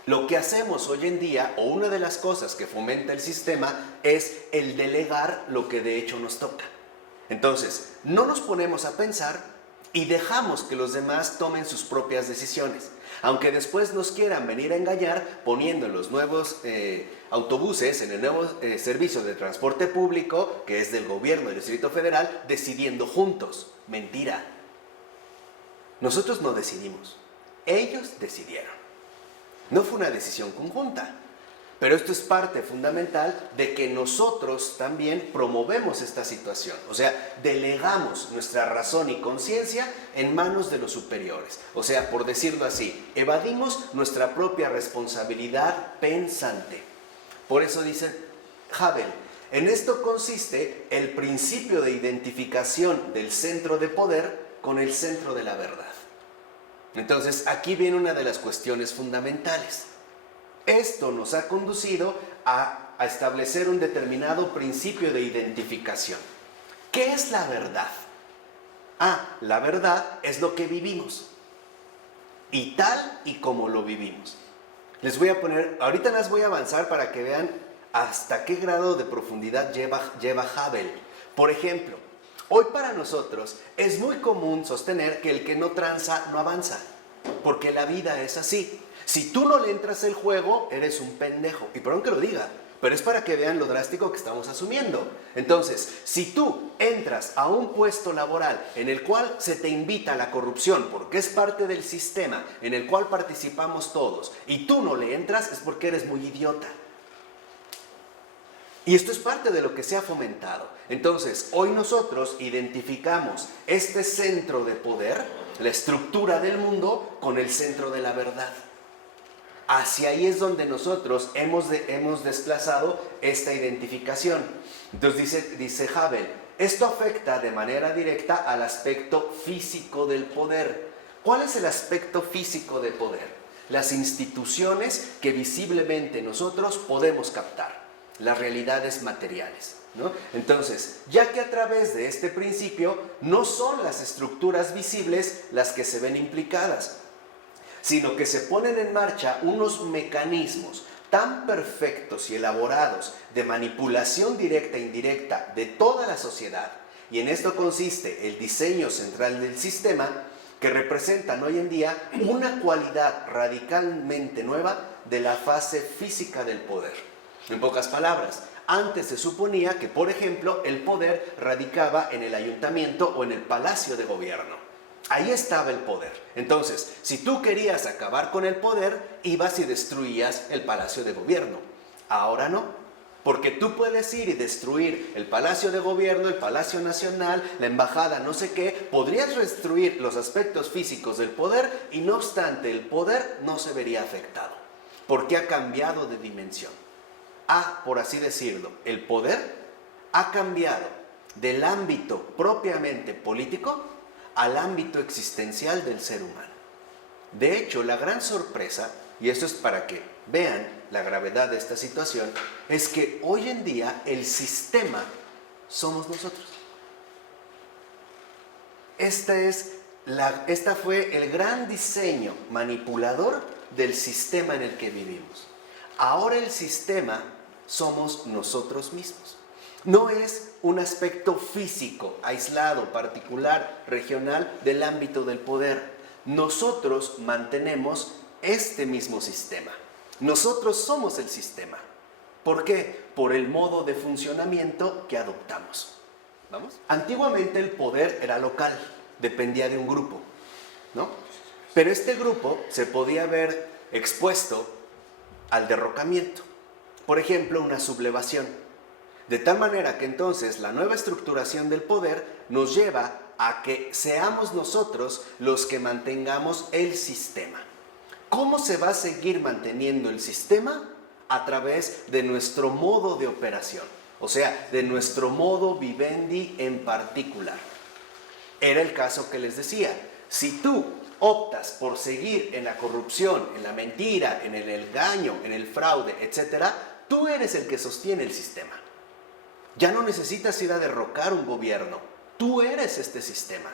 lo que hacemos hoy en día, o una de las cosas que fomenta el sistema, es el delegar lo que de hecho nos toca. Entonces, no nos ponemos a pensar y dejamos que los demás tomen sus propias decisiones. Aunque después nos quieran venir a engañar poniendo los nuevos autobuses en el nuevo servicio de transporte público, que es del gobierno del Distrito Federal, decidiendo juntos. Mentira. Nosotros no decidimos. Ellos decidieron. No fue una decisión conjunta. Pero esto es parte fundamental de que nosotros también promovemos esta situación. O sea, delegamos nuestra razón y conciencia en manos de los superiores. O sea, por decirlo así, evadimos nuestra propia responsabilidad pensante. Por eso dice Havel, en esto consiste el principio de identificación del centro de poder con el centro de la verdad. Entonces, aquí viene una de las cuestiones fundamentales. Esto nos ha conducido a establecer un determinado principio de identificación. ¿Qué es la verdad? La verdad es lo que vivimos. Y tal y como lo vivimos. Les voy a poner, ahorita las voy a avanzar para que vean hasta qué grado de profundidad lleva Hubble. Por ejemplo, hoy para nosotros es muy común sostener que el que no tranza no avanza, porque la vida es así. Si tú no le entras el juego, eres un pendejo. Y perdón que lo diga, pero es para que vean lo drástico que estamos asumiendo. Entonces, si tú entras a un puesto laboral en el cual se te invita a la corrupción, porque es parte del sistema en el cual participamos todos, y tú no le entras, es porque eres muy idiota. Y esto es parte de lo que se ha fomentado. Entonces, hoy nosotros identificamos este centro de poder, la estructura del mundo, con el centro de la verdad. Hacia ahí es donde nosotros hemos desplazado esta identificación. Entonces dice Hubble, esto afecta de manera directa al aspecto físico del poder. ¿Cuál es el aspecto físico del poder? Las instituciones que visiblemente nosotros podemos captar, las realidades materiales, ¿no? Entonces, ya que a través de este principio no son las estructuras visibles las que se ven implicadas, sino que se ponen en marcha unos mecanismos tan perfectos y elaborados de manipulación directa e indirecta de toda la sociedad, y en esto consiste el diseño central del sistema, que representan hoy en día una cualidad radicalmente nueva de la fase física del poder. En pocas palabras, antes se suponía que, por ejemplo, el poder radicaba en el ayuntamiento o en el palacio de gobierno. Ahí estaba el poder. Entonces, si tú querías acabar con el poder, ibas y destruías el palacio de gobierno. Ahora no, porque tú puedes ir y destruir el palacio de gobierno, el palacio nacional, la embajada, no sé qué. Podrías destruir los aspectos físicos del poder y no obstante el poder no se vería afectado, porque ha cambiado de dimensión. Por así decirlo, el poder ha cambiado del ámbito propiamente político al ámbito existencial del ser humano. De hecho, la gran sorpresa, y esto es para que vean la gravedad de esta situación, es que hoy en día el sistema somos nosotros. Esta fue el gran diseño manipulador del sistema en el que vivimos. Ahora el sistema somos nosotros mismos. No es un aspecto físico, aislado, particular, regional del ámbito del poder. Nosotros mantenemos este mismo sistema. Nosotros somos el sistema. ¿Por qué? Por el modo de funcionamiento que adoptamos. ¿Vamos? Antiguamente el poder era local, dependía de un grupo, ¿no? Pero este grupo se podía ver expuesto al derrocamiento. Por ejemplo, una sublevación. De tal manera que entonces la nueva estructuración del poder nos lleva a que seamos nosotros los que mantengamos el sistema. ¿Cómo se va a seguir manteniendo el sistema? A través de nuestro modo de operación, o sea, de nuestro modo vivendi en particular. Era el caso que les decía. Si tú optas por seguir en la corrupción, en la mentira, en el engaño, en el fraude, etc., tú eres el que sostiene el sistema. Ya no necesitas ir a derrocar un gobierno. Tú eres este sistema.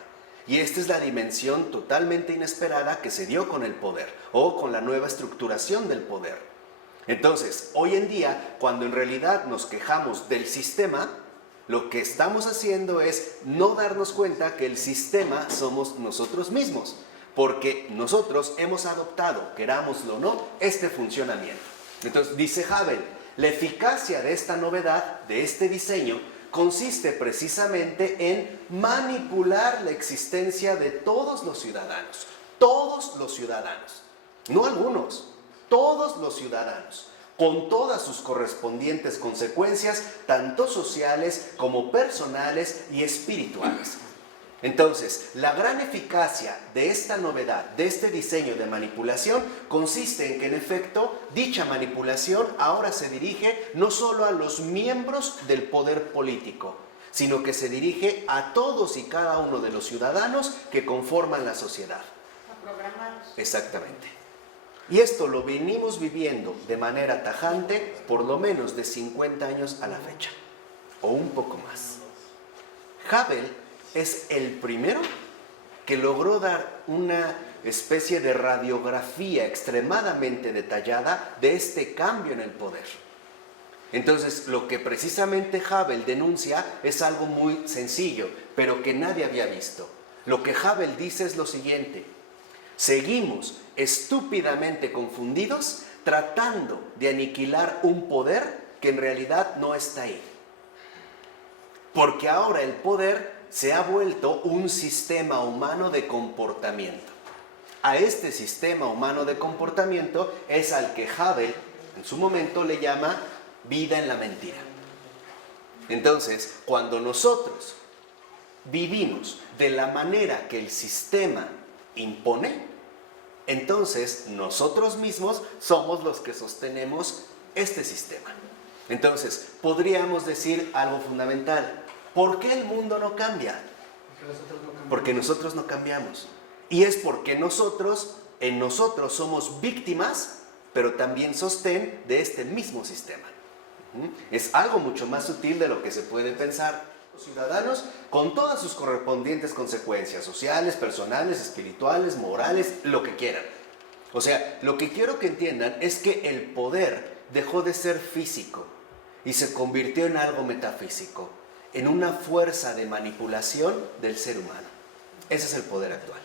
Y esta es la dimensión totalmente inesperada que se dio con el poder o con la nueva estructuración del poder. Entonces, hoy en día, cuando en realidad nos quejamos del sistema, lo que estamos haciendo es no darnos cuenta que el sistema somos nosotros mismos, porque nosotros hemos adoptado, querámoslo o no, este funcionamiento. Entonces, dice Hubble, la eficacia de esta novedad, de este diseño, consiste precisamente en manipular la existencia de todos los ciudadanos, no algunos, todos los ciudadanos, con todas sus correspondientes consecuencias, tanto sociales como personales y espirituales. Entonces, la gran eficacia de esta novedad, de este diseño de manipulación, consiste en que en efecto dicha manipulación ahora se dirige no solo a los miembros del poder político, sino que se dirige a todos y cada uno de los ciudadanos que conforman la sociedad. Programados. Exactamente. Y esto lo venimos viviendo de manera tajante por lo menos de 50 años a la fecha, o un poco más. Hubble es el primero que logró dar una especie de radiografía extremadamente detallada de este cambio en el poder. Entonces, lo que precisamente Hubble denuncia es algo muy sencillo, pero que nadie había visto. Lo que Hubble dice es lo siguiente: seguimos estúpidamente confundidos tratando de aniquilar un poder que en realidad no está ahí. Porque ahora el poder se ha vuelto un sistema humano de comportamiento. A este sistema humano de comportamiento es al que Hubble en su momento le llama vida en la mentira. Entonces, cuando nosotros vivimos de la manera que el sistema impone, entonces nosotros mismos somos los que sostenemos este sistema. Entonces, podríamos decir algo fundamental: ¿por qué el mundo no cambia? Porque nosotros no cambiamos. Y es porque en nosotros somos víctimas, pero también sostén de este mismo sistema. Es algo mucho más sutil de lo que se puede pensar. Los ciudadanos, con todas sus correspondientes consecuencias sociales, personales, espirituales, morales, lo que quieran. O sea, lo que quiero que entiendan es que el poder dejó de ser físico y se convirtió en algo metafísico, en una fuerza de manipulación del ser humano. Ese es el poder actual.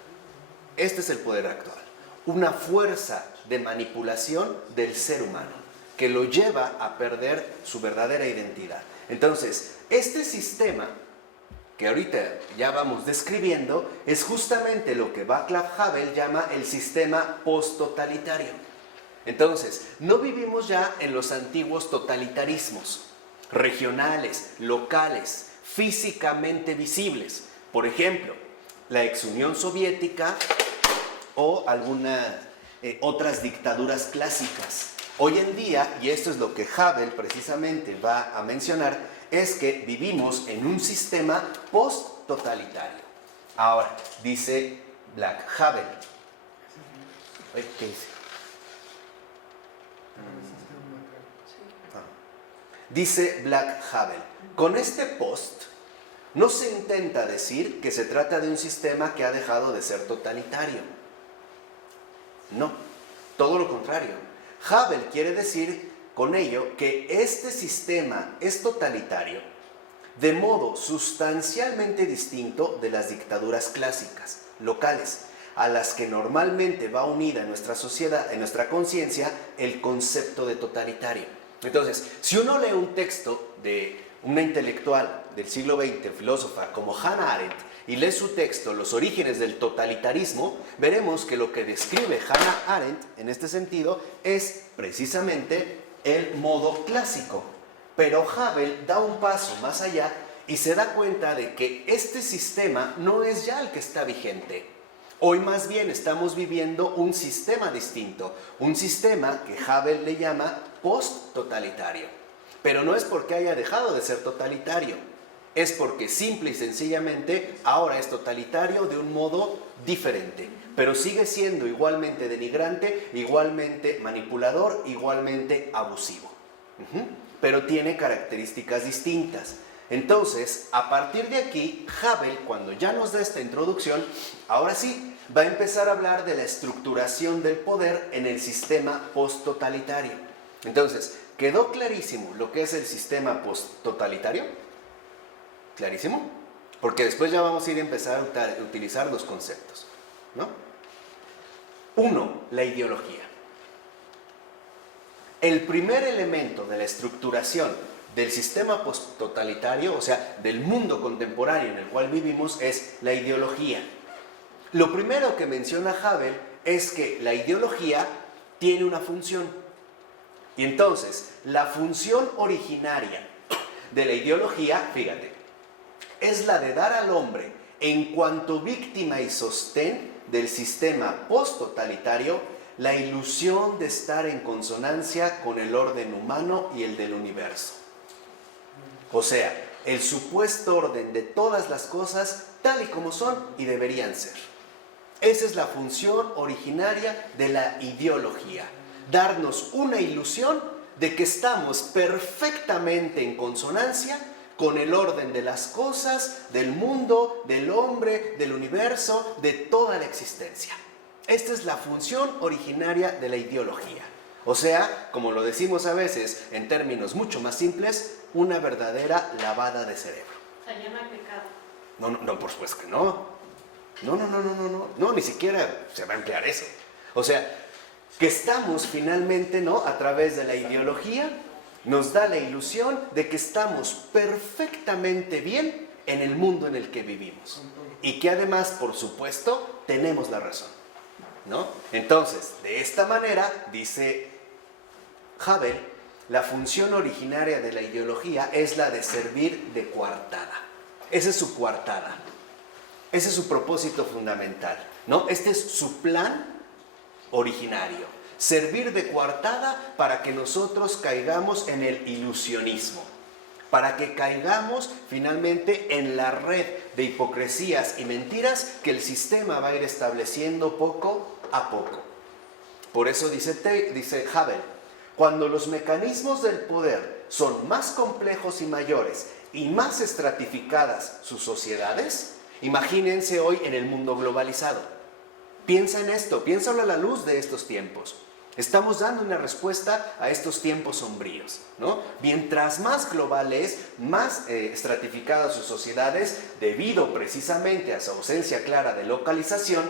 Este es el poder actual. Una fuerza de manipulación del ser humano que lo lleva a perder su verdadera identidad. Entonces, este sistema que ahorita ya vamos describiendo es justamente lo que Václav Havel llama el sistema post-totalitario. Entonces, no vivimos ya en los antiguos totalitarismos regionales, locales, físicamente visibles. Por ejemplo, la ex Unión Soviética o algunas otras dictaduras clásicas. Hoy en día, y esto es lo que Havel precisamente va a mencionar, es que vivimos en un sistema post-totalitario. Ahora, dice Black Havel. ¿Qué dice? Dice Black Havel: con este post no se intenta decir que se trata de un sistema que ha dejado de ser totalitario. No, todo lo contrario. Havel quiere decir con ello que este sistema es totalitario de modo sustancialmente distinto de las dictaduras clásicas, locales, a las que normalmente va unida en nuestra sociedad, en nuestra conciencia, el concepto de totalitario. Entonces, si uno lee un texto de una intelectual del siglo XX, filósofa como Hannah Arendt, y lee su texto Los orígenes del totalitarismo, veremos que lo que describe Hannah Arendt en este sentido es precisamente el modo clásico. Pero Havel da un paso más allá y se da cuenta de que este sistema no es ya el que está vigente. Hoy más bien estamos viviendo un sistema distinto, un sistema que Havel le llama post-totalitario. Pero no es porque haya dejado de ser totalitario, es porque simple y sencillamente ahora es totalitario de un modo diferente, pero sigue siendo igualmente denigrante, igualmente manipulador, igualmente abusivo. Pero tiene características distintas. Entonces, a partir de aquí, Havel, cuando ya nos da esta introducción, ahora sí, va a empezar a hablar de la estructuración del poder en el sistema post-totalitario. Entonces, ¿quedó clarísimo lo que es el sistema post-totalitario? ¿Clarísimo? Porque después ya vamos a ir a empezar a utilizar los conceptos, ¿no? 1. La ideología. El primer elemento de la estructuración del sistema post-totalitario, o sea, del mundo contemporáneo en el cual vivimos, es la ideología. Lo primero que menciona Havel es que la ideología tiene una función. Y entonces, la función originaria de la ideología, fíjate, es la de dar al hombre, en cuanto víctima y sostén del sistema post-totalitario, la ilusión de estar en consonancia con el orden humano y el del universo. O sea, el supuesto orden de todas las cosas tal y como son y deberían ser. Esa es la función originaria de la ideología. Darnos una ilusión de que estamos perfectamente en consonancia con el orden de las cosas, del mundo, del hombre, del universo, de toda la existencia. Esta es la función originaria de la ideología. O sea, como lo decimos a veces en términos mucho más simples, una verdadera lavada de cerebro. Se llama pecado. No, por supuesto que no. No, ni siquiera se va a emplear eso. O sea, que estamos finalmente, ¿no? A través de la ideología, nos da la ilusión de que estamos perfectamente bien en el mundo en el que vivimos. Y que además, por supuesto, tenemos la razón, ¿no? Entonces, de esta manera, dice Havel, la función originaria de la ideología es la de servir de coartada. Esa es su coartada. Ese es su propósito fundamental, ¿no? Este es su plan originario. Servir de coartada para que nosotros caigamos en el ilusionismo. Para que caigamos finalmente en la red de hipocresías y mentiras que el sistema va a ir estableciendo poco a poco. Por eso dice Havel, cuando los mecanismos del poder son más complejos y mayores y más estratificadas sus sociedades, imagínense hoy en el mundo globalizado. Piensa en esto, piénsalo a la luz de estos tiempos. Estamos dando una respuesta a estos tiempos sombríos, ¿no? Mientras más global es, más estratificadas sus sociedades, debido precisamente a su ausencia clara de localización,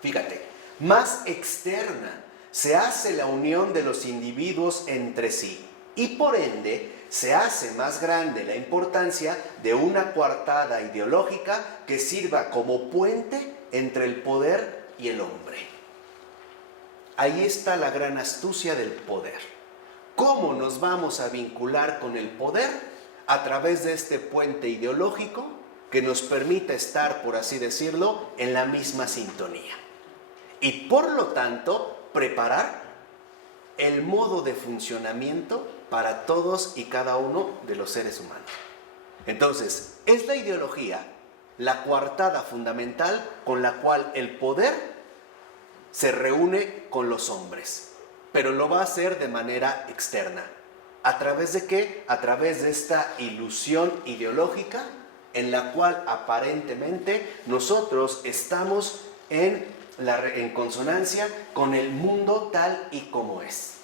fíjate, más externa se hace la unión de los individuos entre sí y por ende se hace más grande la importancia de una coartada ideológica que sirva como puente entre el poder y el hombre. Ahí está la gran astucia del poder. ¿Cómo nos vamos a vincular con el poder? A través de este puente ideológico que nos permita estar, por así decirlo, en la misma sintonía. Y por lo tanto, preparar el modo de funcionamiento para todos y cada uno de los seres humanos. Entonces, es la ideología la coartada fundamental con la cual el poder se reúne con los hombres, pero lo va a hacer de manera externa. ¿A través de qué? A través de esta ilusión ideológica en la cual aparentemente nosotros estamos en consonancia con el mundo tal y como es.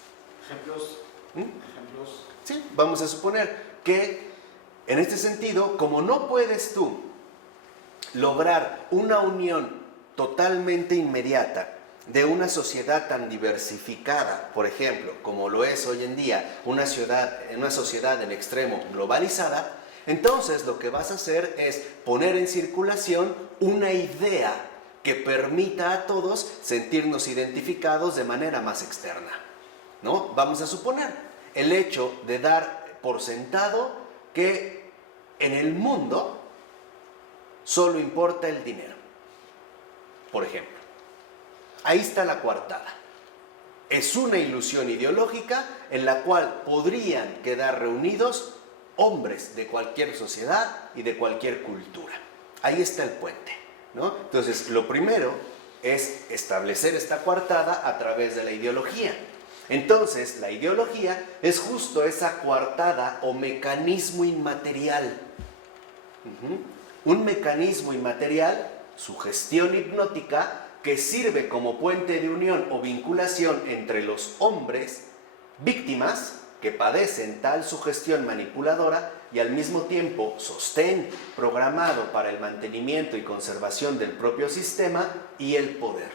¿Ejemplos? ¿Ejemplos? Sí, vamos a suponer que en este sentido, como no puedes tú lograr una unión totalmente inmediata de una sociedad tan diversificada, por ejemplo, como lo es hoy en día una sociedad en extremo globalizada, entonces lo que vas a hacer es poner en circulación una idea que permita a todos sentirnos identificados de manera más externa, ¿no? Vamos a suponer el hecho de dar por sentado que en el mundo solo importa el dinero, por ejemplo. Ahí está la coartada. Es una ilusión ideológica en la cual podrían quedar reunidos hombres de cualquier sociedad y de cualquier cultura. Ahí está el puente, ¿no? Entonces, lo primero es establecer esta coartada a través de la ideología. Entonces, la ideología es justo esa coartada o mecanismo inmaterial. Un mecanismo inmaterial, sugestión hipnótica, que sirve como puente de unión o vinculación entre los hombres, víctimas que padecen tal sugestión manipuladora y al mismo tiempo sostén programado para el mantenimiento y conservación del propio sistema y el poder.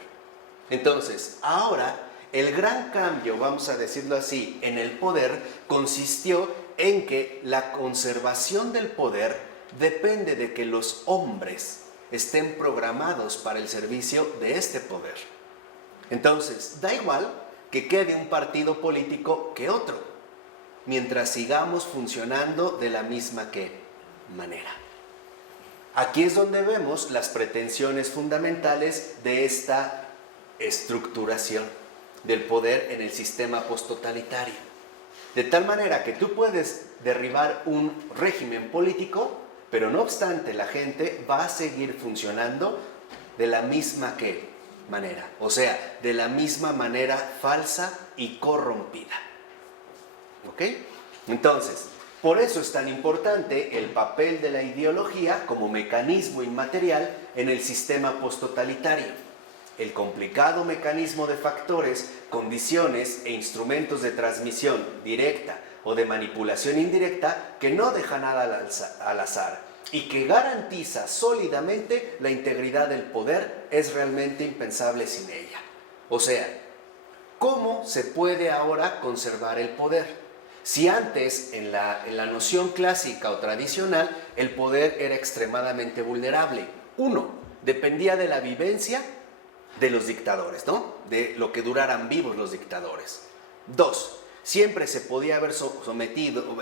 Entonces, ahora el gran cambio, vamos a decirlo así, en el poder consistió en que la conservación del poder depende de que los hombres estén programados para el servicio de este poder. Entonces, da igual que quede un partido político que otro, mientras sigamos funcionando de la misma manera. Aquí es donde vemos las pretensiones fundamentales de esta estructuración del poder en el sistema posttotalitario. De tal manera que tú puedes derribar un régimen político, pero no obstante la gente va a seguir funcionando de la misma manera, o sea, de la misma manera falsa y corrompida. ¿Ok? Entonces, Por eso es tan importante el papel de la ideología como mecanismo inmaterial en el sistema posttotalitario. El complicado mecanismo de factores, condiciones e instrumentos de transmisión directa o de manipulación indirecta que no deja nada al azar y que garantiza sólidamente la integridad del poder es realmente impensable sin ella. O sea, ¿cómo se puede ahora conservar el poder? Si antes, en la noción clásica o tradicional, el poder era extremadamente vulnerable. Uno, dependía de la vivencia de los dictadores, ¿no? De lo que duraran vivos los dictadores. Dos, siempre se podía haber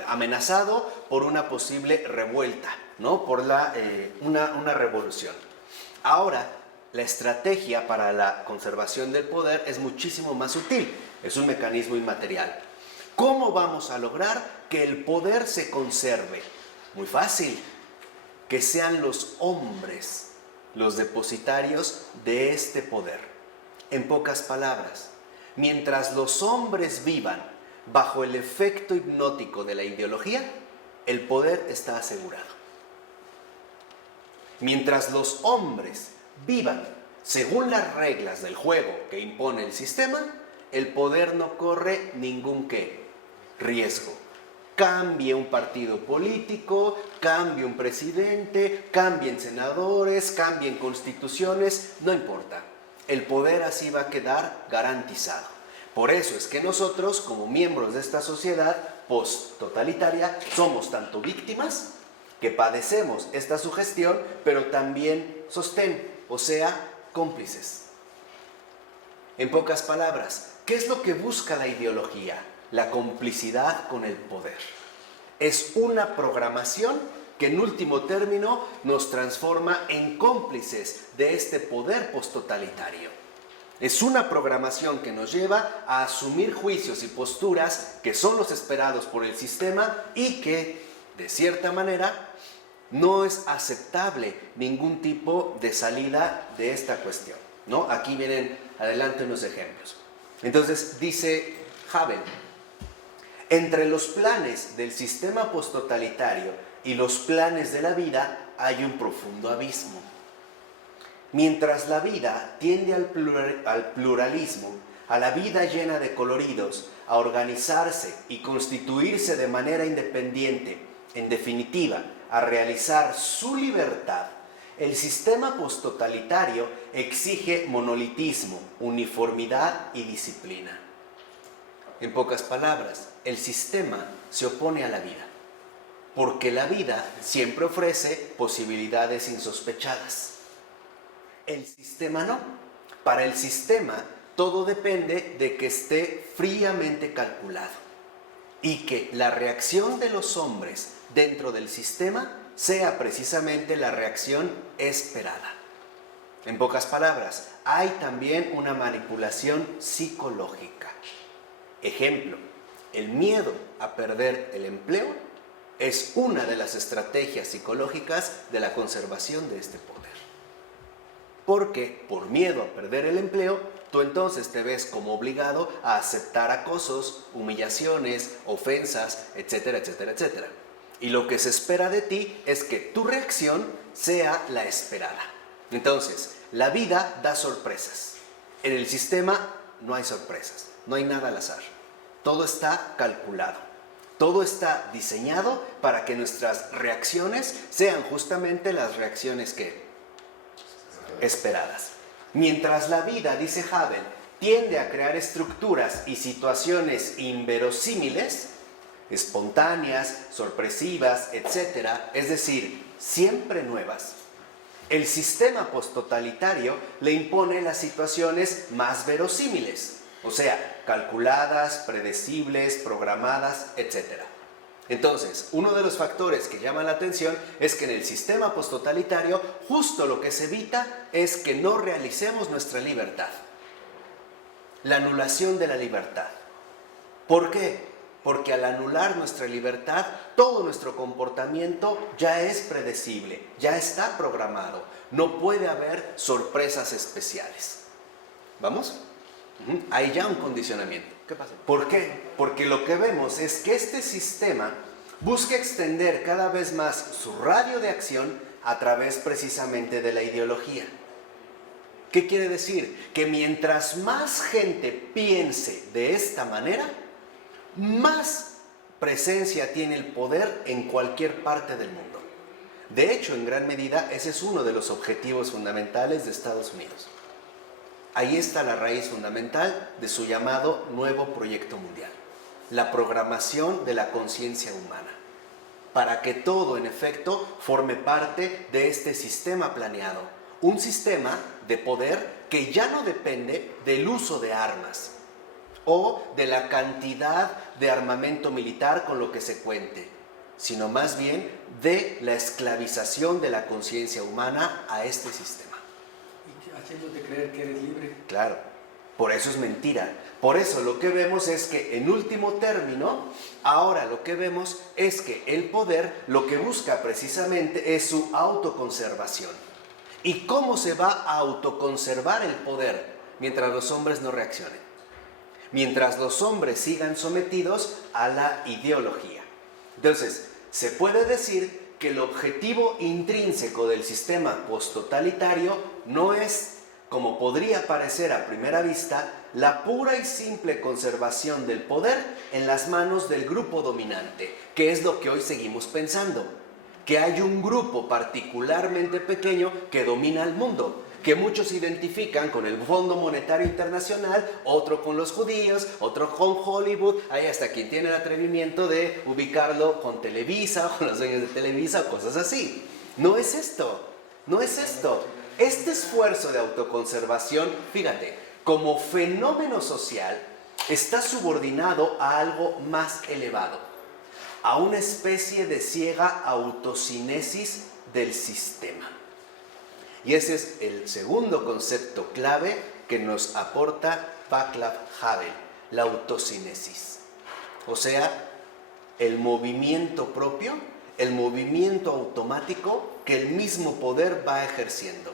amenazado por una posible revuelta, ¿no? Por una revolución. Ahora, la estrategia para la conservación del poder es muchísimo más sutil. Es un mecanismo inmaterial. ¿Cómo vamos a lograr que el poder se conserve? Muy fácil, que sean los hombres los depositarios de este poder. En pocas palabras, mientras los hombres vivan bajo el efecto hipnótico de la ideología, el poder está asegurado. Mientras los hombres vivan según las reglas del juego que impone el sistema, el poder no corre ningún riesgo. Cambie un partido político, cambie un presidente, cambien senadores, cambien constituciones, no importa. El poder así va a quedar garantizado. Por eso es que nosotros, como miembros de esta sociedad post-totalitaria, somos tanto víctimas que padecemos esta sugestión, pero también sostén, o sea, cómplices. En pocas palabras, ¿qué es lo que busca la ideología? La complicidad con el poder. Es una programación que en último término nos transforma en cómplices de este poder posttotalitario. Es una programación que nos lleva a asumir juicios y posturas que son los esperados por el sistema y que, de cierta manera, no es aceptable ningún tipo de salida de esta cuestión, ¿no? Aquí vienen adelante unos ejemplos. Entonces, dice Havel, entre los planes del sistema posttotalitario y los planes de la vida hay un profundo abismo. Mientras la vida tiende al pluralismo, a la vida llena de coloridos, a organizarse y constituirse de manera independiente, en definitiva, a realizar su libertad, el sistema posttotalitario exige monolitismo, uniformidad y disciplina. En pocas palabras, el sistema se opone a la vida, porque la vida siempre ofrece posibilidades insospechadas. El sistema no. Para el sistema todo depende de que esté fríamente calculado y que la reacción de los hombres dentro del sistema sea precisamente la reacción esperada. En pocas palabras, hay también una manipulación psicológica. Ejemplo, el miedo a perder el empleo es una de las estrategias psicológicas de la conservación de este poder. Porque por miedo a perder el empleo, tú entonces te ves como obligado a aceptar acosos, humillaciones, ofensas, etcétera, etcétera, etcétera. Y lo que se espera de ti es que tu reacción sea la esperada. Entonces, la vida da sorpresas. En el sistema no hay sorpresas, no hay nada al azar. Todo está calculado. Todo está diseñado para que nuestras reacciones sean justamente las reacciones esperadas. Mientras la vida, dice Havel, tiende a crear estructuras y situaciones inverosímiles, espontáneas, sorpresivas, etc., es decir, siempre nuevas, el sistema posttotalitario le impone las situaciones más verosímiles, o sea, calculadas, predecibles, programadas, etc. Entonces, uno de los factores que llama la atención es que en el sistema posttotalitario justo lo que se evita es que no realicemos nuestra libertad. La anulación de la libertad. ¿Por qué? Porque al anular nuestra libertad, todo nuestro comportamiento ya es predecible, ya está programado. No puede haber sorpresas especiales. ¿Vamos? Hay ya un condicionamiento. ¿Qué pasa? ¿Por qué? Porque lo que vemos es que este sistema busca extender cada vez más su radio de acción a través precisamente de la ideología. ¿Qué quiere decir? Que mientras más gente piense de esta manera, más presencia tiene el poder en cualquier parte del mundo. De hecho, en gran medida, ese es uno de los objetivos fundamentales de Estados Unidos. Ahí está la raíz fundamental de su llamado nuevo proyecto mundial, la programación de la conciencia humana, para que todo, en efecto, forme parte de este sistema planeado, un sistema de poder que ya no depende del uso de armas o de la cantidad de armamento militar con lo que se cuente, sino más bien de la esclavización de la conciencia humana a este sistema. Y haciéndote creer que eres libre. Claro, por eso es mentira. Por eso lo que vemos es que, en último término, ahora lo que vemos es que el poder lo que busca precisamente es su autoconservación. ¿Y cómo se va a autoconservar el poder mientras los hombres no reaccionen? Mientras los hombres sigan sometidos a la ideología. Entonces, se puede decir que el objetivo intrínseco del sistema posttotalitario no es, como podría parecer a primera vista, la pura y simple conservación del poder en las manos del grupo dominante, que es lo que hoy seguimos pensando, que hay un grupo particularmente pequeño que domina el mundo, que muchos identifican con el Fondo Monetario Internacional, otro con los judíos, otro con Hollywood, hay hasta quien tiene el atrevimiento de ubicarlo con Televisa, o con los dueños de Televisa, o cosas así. No es esto, no es esto. Este esfuerzo de autoconservación, fíjate, como fenómeno social, está subordinado a algo más elevado, a una especie de ciega autocinesis del sistema. Y ese es el segundo concepto clave que nos aporta Václav Havel, la autocinesis. O sea, el movimiento propio, el movimiento automático que el mismo poder va ejerciendo.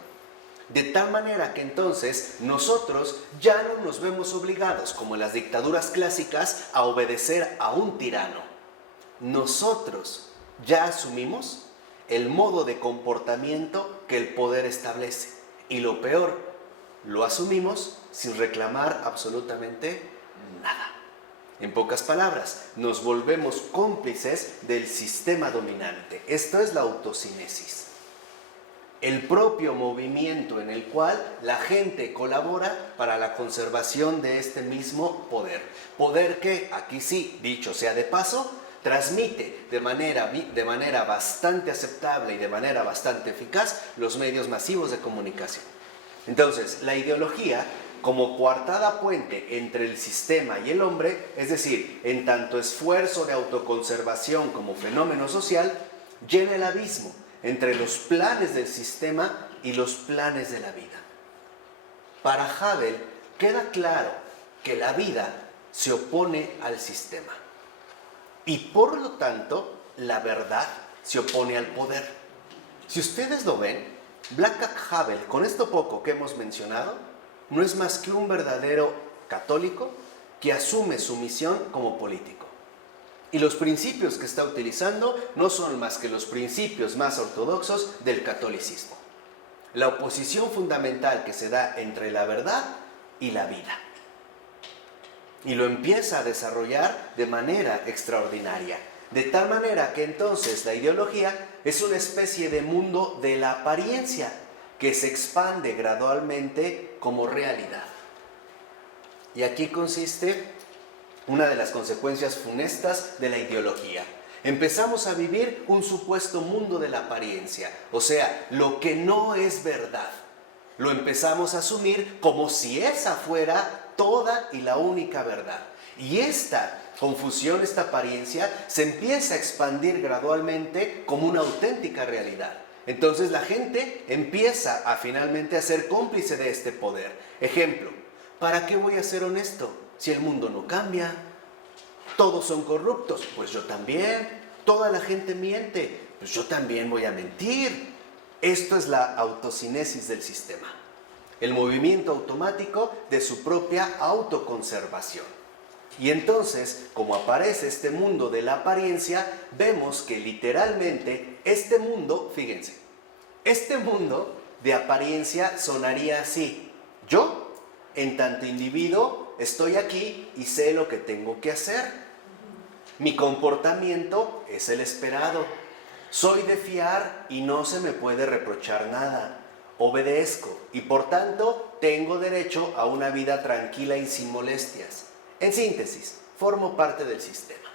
De tal manera que entonces nosotros ya no nos vemos obligados, como en las dictaduras clásicas, a obedecer a un tirano. Nosotros ya asumimos el modo de comportamiento que el poder establece. Y lo peor, lo asumimos sin reclamar absolutamente nada. En pocas palabras, nos volvemos cómplices del sistema dominante. Esto es la autocinesis. El propio movimiento en el cual la gente colabora para la conservación de este mismo poder. Poder que, aquí sí, dicho sea de paso, transmite de manera bastante aceptable y de manera bastante eficaz los medios masivos de comunicación. Entonces, la ideología, como coartada puente entre el sistema y el hombre, es decir, en tanto esfuerzo de autoconservación como fenómeno social, llena el abismo entre los planes del sistema y los planes de la vida. Para Havel queda claro que la vida se opone al sistema. Y por lo tanto, la verdad se opone al poder. Si ustedes lo ven, Václav Havel, con esto poco que hemos mencionado, no es más que un verdadero católico que asume su misión como político. Y los principios que está utilizando no son más que los principios más ortodoxos del catolicismo. La oposición fundamental que se da entre la verdad y la vida. Y lo empieza a desarrollar de manera extraordinaria. De tal manera que entonces la ideología es una especie de mundo de la apariencia que se expande gradualmente como realidad. Y aquí consiste una de las consecuencias funestas de la ideología. Empezamos a vivir un supuesto mundo de la apariencia, o sea, lo que no es verdad. Lo empezamos a asumir como si esa fuera toda y la única verdad. Y esta confusión, esta apariencia, se empieza a expandir gradualmente como una auténtica realidad. Entonces la gente empieza a finalmente a ser cómplice de este poder. Ejemplo, ¿para qué voy a ser honesto si el mundo no cambia? Todos son corruptos, pues yo también. Toda la gente miente, pues yo también voy a mentir. Esto es la autocinesis del sistema, el movimiento automático de su propia autoconservación. Y entonces, como aparece este mundo de la apariencia, vemos que literalmente este mundo, fíjense, este mundo de apariencia sonaría así. Yo, en tanto individuo, estoy aquí y sé lo que tengo que hacer. Mi comportamiento es el esperado. Soy de fiar y no se me puede reprochar nada. Obedezco y por tanto tengo derecho a una vida tranquila y sin molestias. En síntesis, formo parte del sistema.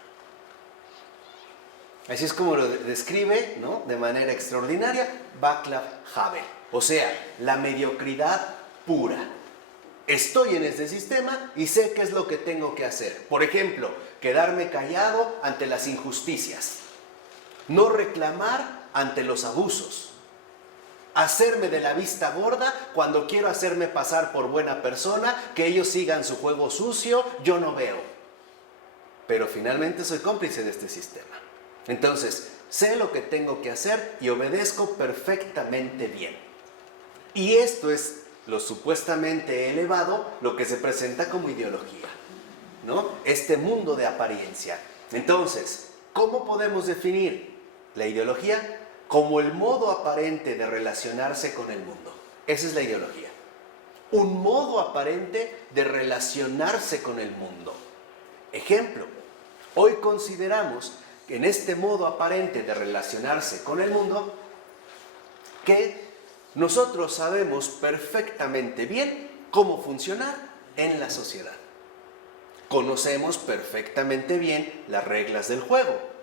Así es como lo describe, ¿no?, de manera extraordinaria Václav Havel. O sea, la mediocridad pura. Estoy en este sistema y sé qué es lo que tengo que hacer. Por ejemplo, quedarme callado ante las injusticias. No reclamar ante los abusos. Hacerme de la vista gorda cuando quiero hacerme pasar por buena persona, que ellos sigan su juego sucio, yo no veo. Pero finalmente soy cómplice de este sistema. Entonces, sé lo que tengo que hacer y obedezco perfectamente bien. Y esto es lo supuestamente elevado, lo que se presenta como ideología, ¿no? Este mundo de apariencia. Entonces, ¿cómo podemos definir la ideología? Como el modo aparente de relacionarse con el mundo. Esa es la ideología. Un modo aparente de relacionarse con el mundo. Ejemplo, hoy consideramos que en este modo aparente de relacionarse con el mundo, que nosotros sabemos perfectamente bien cómo funcionar en la sociedad. Conocemos perfectamente bien las reglas del juego.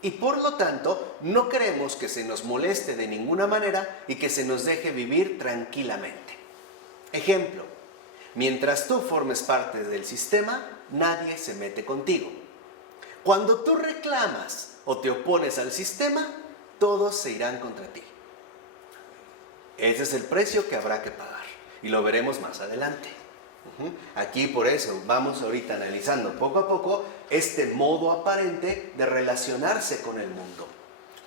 Y por lo tanto, no queremos que se nos moleste de ninguna manera y que se nos deje vivir tranquilamente. Ejemplo, mientras tú formes parte del sistema, nadie se mete contigo. Cuando tú reclamas o te opones al sistema, todos se irán contra ti. Ese es el precio que habrá que pagar y lo veremos más adelante. Aquí por eso vamos ahorita analizando poco a poco este modo aparente de relacionarse con el mundo.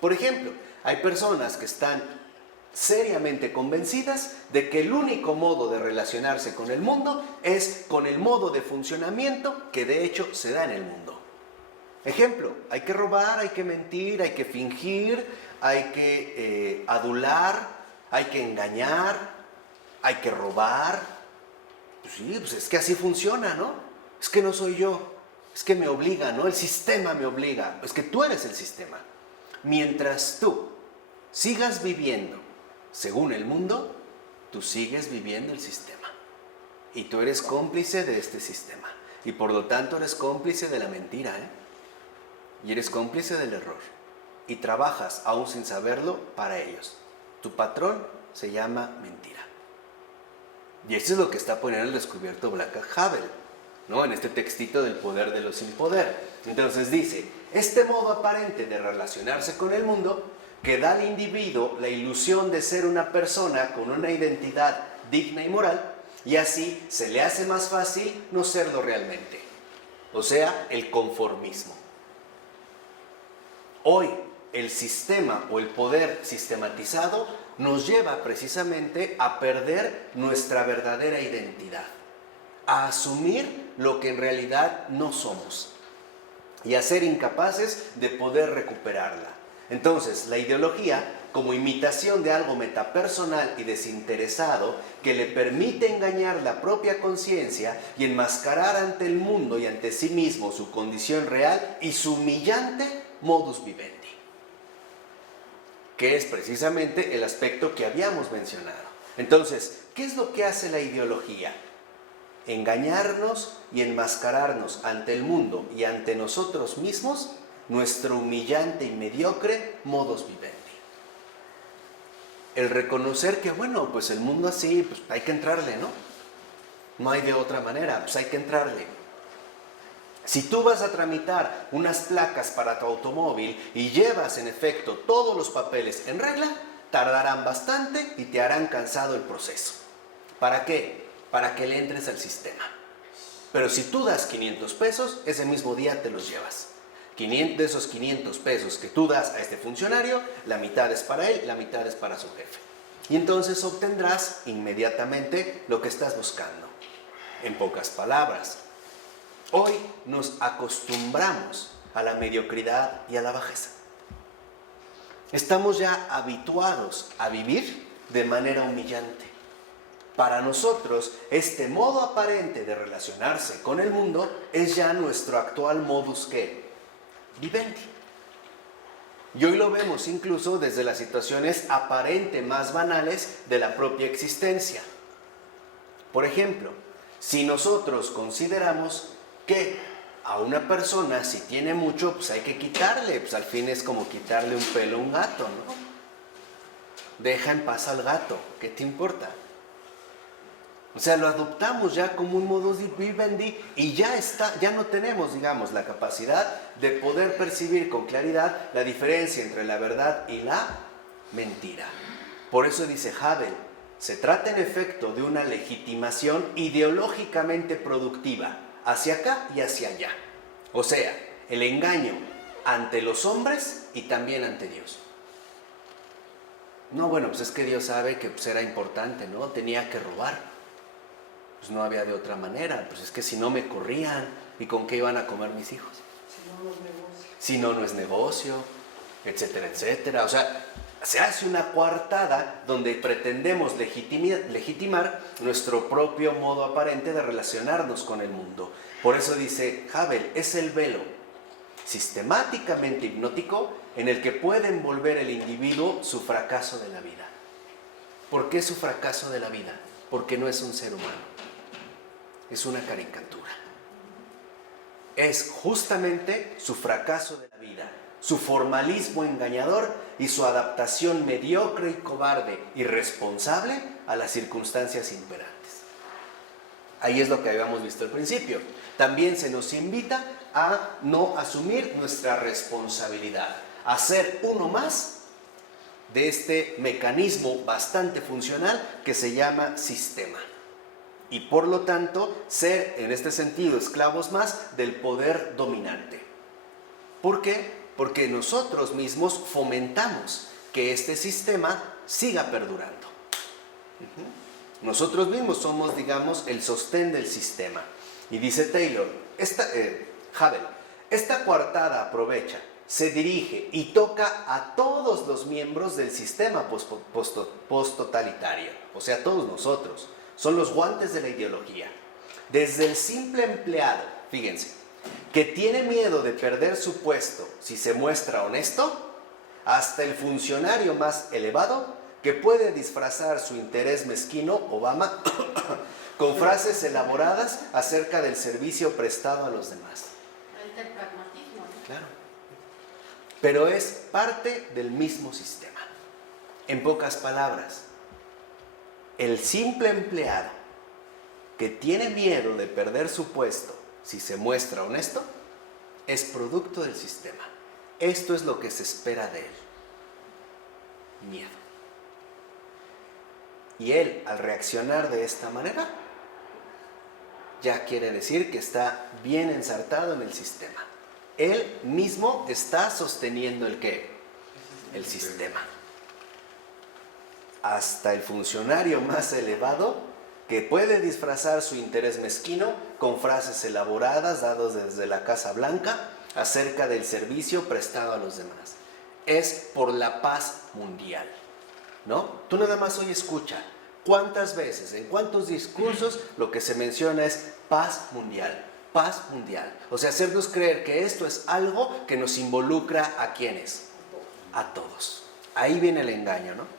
Por ejemplo, hay personas que están seriamente convencidas de que el único modo de relacionarse con el mundo es con el modo de funcionamiento que de hecho se da en el mundo. Ejemplo, hay que robar, hay que mentir, hay que fingir, hay que adular, hay que engañar, hay que robar. Pues sí, pues es que así funciona, ¿no? Es que no soy yo, es que me obliga, ¿no? El sistema me obliga, es que tú eres el sistema. Mientras tú sigas viviendo según el mundo, tú sigues viviendo el sistema. Y tú eres cómplice de este sistema. Y por lo tanto eres cómplice de la mentira, ¿eh? Y eres cómplice del error. Y trabajas, aún sin saberlo, para ellos. Tu patrón se llama mentira. Y eso es lo que está poniendo al descubierto Václav Havel, ¿no?, en este textito del poder de lo sin poder. Entonces dice, este modo aparente de relacionarse con el mundo que da al individuo la ilusión de ser una persona con una identidad digna y moral, y así se le hace más fácil no serlo realmente. O sea, el conformismo. Hoy, el sistema o el poder sistematizado nos lleva precisamente a perder nuestra verdadera identidad, a asumir lo que en realidad no somos y a ser incapaces de poder recuperarla. Entonces, la ideología, como imitación de algo metapersonal y desinteresado que le permite engañar la propia conciencia y enmascarar ante el mundo y ante sí mismo su condición real y su humillante modus vivendi, que es precisamente el aspecto que habíamos mencionado. Entonces, ¿qué es lo que hace la ideología? Engañarnos y enmascararnos ante el mundo y ante nosotros mismos nuestro humillante y mediocre modus vivendi. El reconocer que, bueno, pues el mundo así, pues hay que entrarle, ¿no? No hay de otra manera, pues hay que entrarle. Si tú vas a tramitar unas placas para tu automóvil y llevas en efecto todos los papeles en regla, tardarán bastante y te harán cansado el proceso. ¿Para qué? Para que le entres al sistema. Pero si tú das 500 pesos, ese mismo día te los llevas. De esos 500 pesos que tú das a este funcionario, la mitad es para él, la mitad es para su jefe. Y entonces obtendrás inmediatamente lo que estás buscando. En pocas palabras, Hoy nos acostumbramos a la mediocridad y a la bajeza. Estamos ya habituados a vivir de manera humillante. Para nosotros, este modo aparente de relacionarse con el mundo es ya nuestro actual modus vivendi. Y hoy lo vemos incluso desde las situaciones aparente más banales de la propia existencia. Por ejemplo, si nosotros consideramos que a una persona, si tiene mucho, pues hay que quitarle, pues al fin es como quitarle un pelo a un gato, ¿no? Deja en paz al gato, ¿qué te importa? O sea, lo adoptamos ya como un modus vivendi y ya no tenemos, digamos, la capacidad de poder percibir con claridad la diferencia entre la verdad y la mentira. Por eso dice Havel, se trata en efecto de una legitimación ideológicamente productiva, hacia acá y hacia allá. O sea, el engaño ante los hombres y también ante Dios. No, bueno, pues es que Dios sabe que pues era importante, ¿no? Tenía que robar. Pues no había de otra manera, pues es que si no me corrían, ¿y con qué iban a comer mis hijos? Si no, no es negocio, etcétera, etcétera. O sea, se hace una coartada donde pretendemos legitimar nuestro propio modo aparente de relacionarnos con el mundo. Por eso dice Havel, es el velo sistemáticamente hipnótico en el que puede envolver el individuo su fracaso de la vida. ¿Por qué su fracaso de la vida? Porque no es un ser humano. Es una caricatura. Es justamente su fracaso de la vida, su formalismo engañador y su adaptación mediocre y cobarde, irresponsable a las circunstancias imperantes. Ahí es lo que habíamos visto al principio. También se nos invita a no asumir nuestra responsabilidad, a ser uno más de este mecanismo bastante funcional que se llama sistema. Y por lo tanto, ser en este sentido esclavos más del poder dominante. ¿Por qué? Porque nosotros mismos fomentamos que este sistema siga perdurando. Nosotros mismos somos, digamos, el sostén del sistema. Y dice Havel, esta coartada aprovecha, se dirige y toca a todos los miembros del sistema post-totalitario, o sea, todos nosotros. Son los guantes de la ideología. Desde el simple empleado, fíjense, que tiene miedo de perder su puesto si se muestra honesto, hasta el funcionario más elevado que puede disfrazar su interés mezquino, Obama, con frases elaboradas acerca del servicio prestado a los demás. El del pragmatismo, ¿no? Claro. Pero es parte del mismo sistema. En pocas palabras, el simple empleado que tiene miedo de perder su puesto si se muestra honesto es producto del sistema. Esto es lo que se espera de él. Miedo. Y él, al reaccionar de esta manera, ya quiere decir que está bien ensartado en el sistema. Él mismo está sosteniendo ¿el qué? El sistema. Hasta el funcionario más elevado que puede disfrazar su interés mezquino con frases elaboradas dadas desde la Casa Blanca acerca del servicio prestado a los demás. Es por la paz mundial, ¿no? Tú nada más hoy escucha cuántas veces, en cuántos discursos lo que se menciona es paz mundial, paz mundial. O sea, hacernos creer que esto es algo que nos involucra ¿a quiénes? A todos. Ahí viene el engaño, ¿no?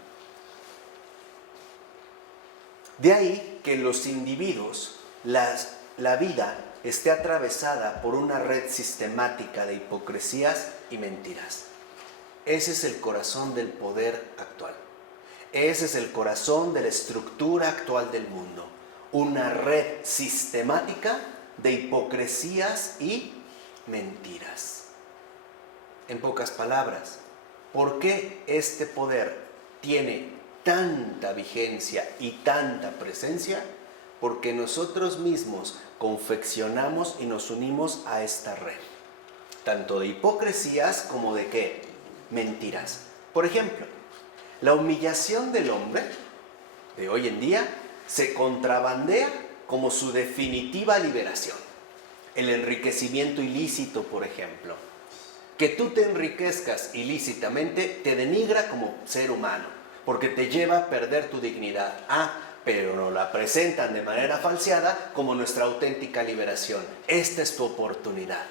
De ahí que en los individuos la vida esté atravesada por una red sistemática de hipocresías y mentiras. Ese es el corazón del poder actual. Ese es el corazón de la estructura actual del mundo. Una red sistemática de hipocresías y mentiras. En pocas palabras, ¿por qué este poder tiene tanta vigencia y tanta presencia? Porque nosotros mismos confeccionamos y nos unimos a esta red, tanto de hipocresías como de ¿qué? Mentiras. Por ejemplo, la humillación del hombre de hoy en día se contrabandea como su definitiva liberación. el enriquecimiento ilícito, por ejemplo. Que tú te enriquezcas ilícitamente te denigra como ser humano, porque te lleva a perder tu dignidad. Pero nos la presentan de manera falseada como nuestra auténtica liberación. Esta es tu oportunidad.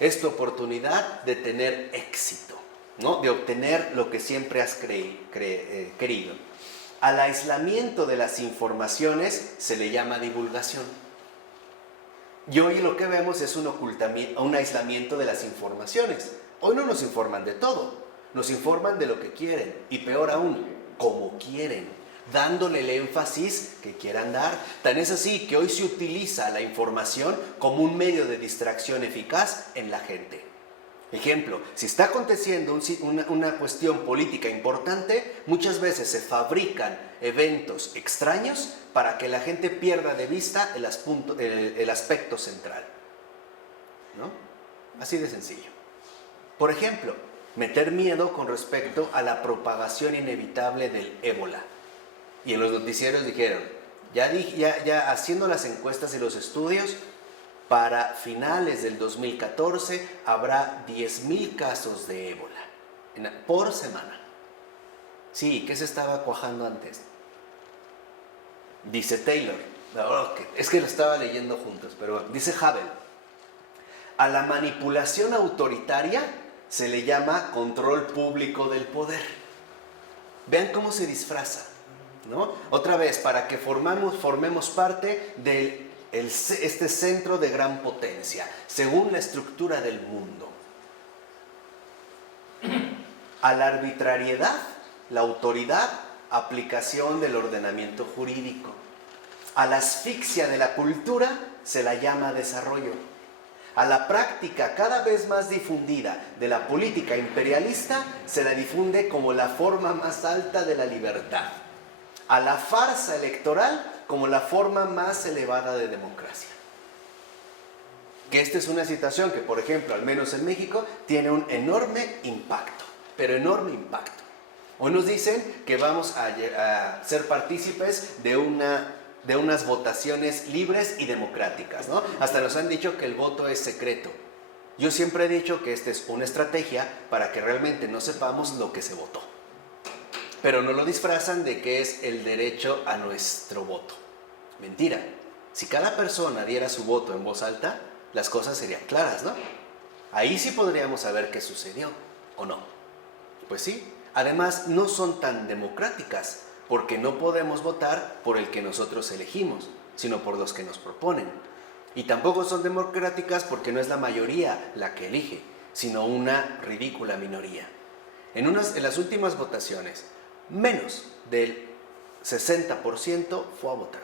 Es tu oportunidad de tener éxito, ¿no? De obtener lo que siempre has querido. Al aislamiento de las informaciones se le llama divulgación. Y hoy lo que vemos es un aislamiento de las informaciones. Hoy no nos informan de todo, nos informan de lo que quieren, y peor aún, como quieren, dándole el énfasis que quieran dar. Tan es así que hoy se utiliza la información como un medio de distracción eficaz en la gente. Ejemplo, si está aconteciendo una cuestión política importante, muchas veces se fabrican eventos extraños para que la gente pierda de vista el aspecto central, ¿no? Así de sencillo. Por ejemplo, meter miedo con respecto a la propagación inevitable del ébola. Y en los noticieros dijeron, ya haciendo las encuestas y los estudios, para finales del 2014 habrá 10,000 casos de ébola por semana. Sí, ¿qué se estaba cuajando antes? Dice Taylor, es que lo estaba leyendo juntos, pero bueno, dice Havel, a la manipulación autoritaria se le llama control público del poder. Vean cómo se disfraza, ¿no? Otra vez, para que formemos parte de este centro de gran potencia, según la estructura del mundo. A la arbitrariedad, la autoridad, aplicación del ordenamiento jurídico. A la asfixia de la cultura se la llama desarrollo. A la práctica cada vez más difundida de la política imperialista se la difunde como la forma más alta de la libertad. A la farsa electoral como la forma más elevada de democracia. Que esta es una situación que, por ejemplo, al menos en México, tiene un enorme impacto, pero enorme impacto. Hoy nos dicen que vamos a ser partícipes de unas votaciones libres y democráticas, ¿no? Hasta nos han dicho que el voto es secreto. Yo siempre he dicho que esta es una estrategia para que realmente no sepamos lo que se votó. Pero no lo disfrazan de que es el derecho a nuestro voto. Mentira. Si cada persona diera su voto en voz alta, las cosas serían claras, ¿no? Ahí sí podríamos saber qué sucedió, ¿o no? Pues sí. Además, no son tan democráticas, porque no podemos votar por el que nosotros elegimos, sino por los que nos proponen. Y tampoco son democráticas porque no es la mayoría la que elige, sino una ridícula minoría. En las últimas votaciones, menos del 60% fue a votar.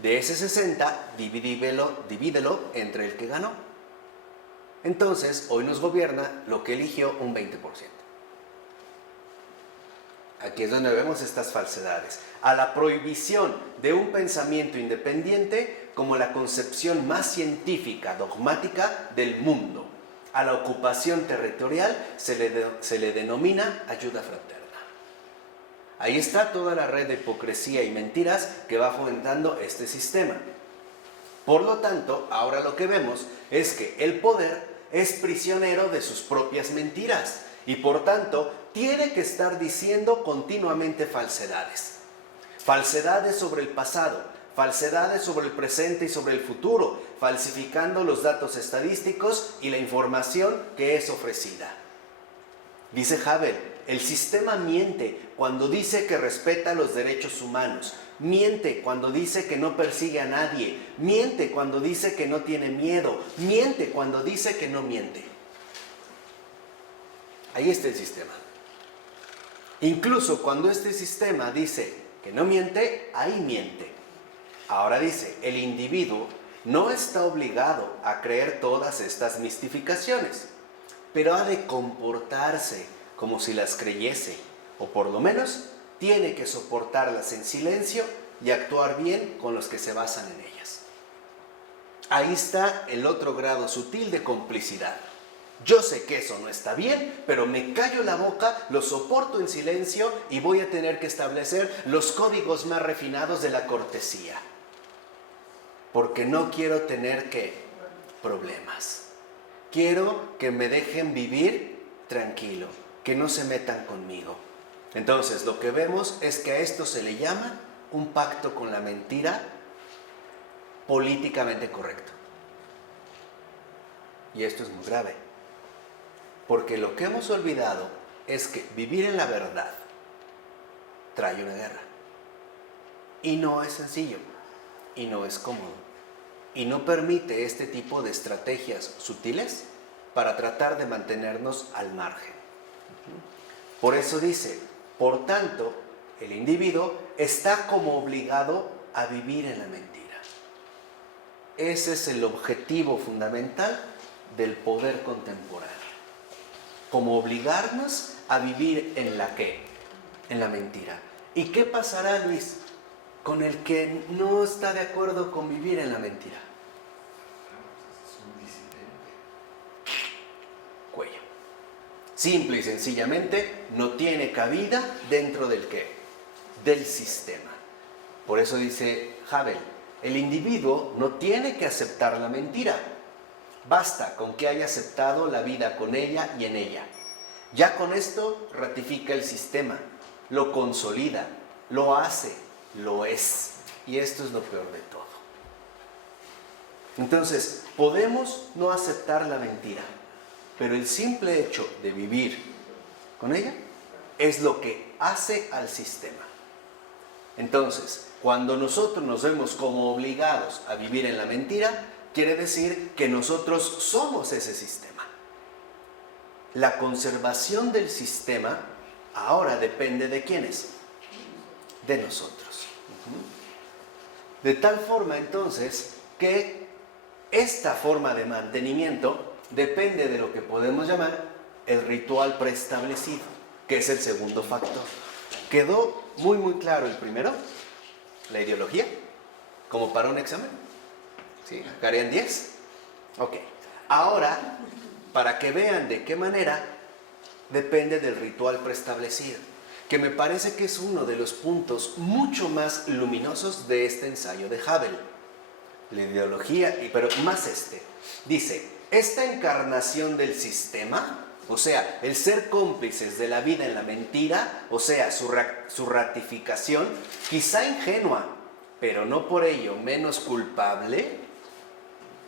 De ese 60, divídelo entre el que ganó. Entonces, hoy nos gobierna lo que eligió un 20%. Aquí es donde vemos estas falsedades. A la prohibición de un pensamiento independiente como la concepción más científica, dogmática del mundo. A la ocupación territorial se le denomina ayuda fraterna. Ahí está toda la red de hipocresía y mentiras que va fomentando este sistema. Por lo tanto, ahora lo que vemos es que el poder es prisionero de sus propias mentiras y por tanto tiene que estar diciendo continuamente falsedades. Falsedades sobre el pasado, falsedades sobre el presente y sobre el futuro, falsificando los datos estadísticos y la información que es ofrecida. Dice Havel, el sistema miente cuando dice que respeta los derechos humanos, miente cuando dice que no persigue a nadie, miente cuando dice que no tiene miedo, miente cuando dice que no miente. Ahí está el sistema. Incluso cuando este sistema dice que no miente, ahí miente. Ahora dice, el individuo no está obligado a creer todas estas mistificaciones, pero ha de comportarse como si las creyese, o por lo menos tiene que soportarlas en silencio y actuar bien con los que se basan en ellas. Ahí está el otro grado sutil de complicidad. Yo sé que eso no está bien, pero me callo la boca, lo soporto en silencio y voy a tener que establecer los códigos más refinados de la cortesía. Porque no quiero tener que problemas. Quiero que me dejen vivir tranquilo, que no se metan conmigo. Entonces, lo que vemos es que a esto se le llama un pacto con la mentira políticamente correcto. Y esto es muy grave, porque lo que hemos olvidado es que vivir en la verdad trae una guerra. Y no es sencillo, y no es cómodo, y no permite este tipo de estrategias sutiles para tratar de mantenernos al margen. Por eso dice, por tanto, el individuo está como obligado a vivir en la mentira. Ese es el objetivo fundamental del poder contemporáneo. Como obligarnos a vivir en la ¿qué? En la mentira. ¿Y qué pasará, Luis, con el que no está de acuerdo con vivir en la mentira? Es un disidente. Cuello. Simple y sencillamente no tiene cabida dentro del ¿qué? Del sistema. Por eso dice Havel, el individuo no tiene que aceptar la mentira. Basta con que haya aceptado la vida con ella y en ella. Ya con esto ratifica el sistema, lo consolida, lo hace, lo es. Y esto es lo peor de todo. Entonces, podemos no aceptar la mentira, pero el simple hecho de vivir con ella es lo que hace al sistema. Entonces, cuando nosotros nos vemos como obligados a vivir en la mentira, quiere decir que nosotros somos ese sistema. La conservación del sistema ahora depende de ¿quiénes? De nosotros. De tal forma entonces que esta forma de mantenimiento depende de lo que podemos llamar el ritual preestablecido, que es el segundo factor. ¿Quedó muy claro el primero? La ideología, como para un examen. ¿Sí? ¿Sacarían 10? Ok. Ahora, para que vean de qué manera depende del ritual preestablecido, que me parece que es uno de los puntos mucho más luminosos de este ensayo de Havel. La ideología, pero más dice, esta encarnación del sistema, o sea, el ser cómplices de la vida en la mentira, o sea, su ratificación, quizá ingenua, pero no por ello menos culpable,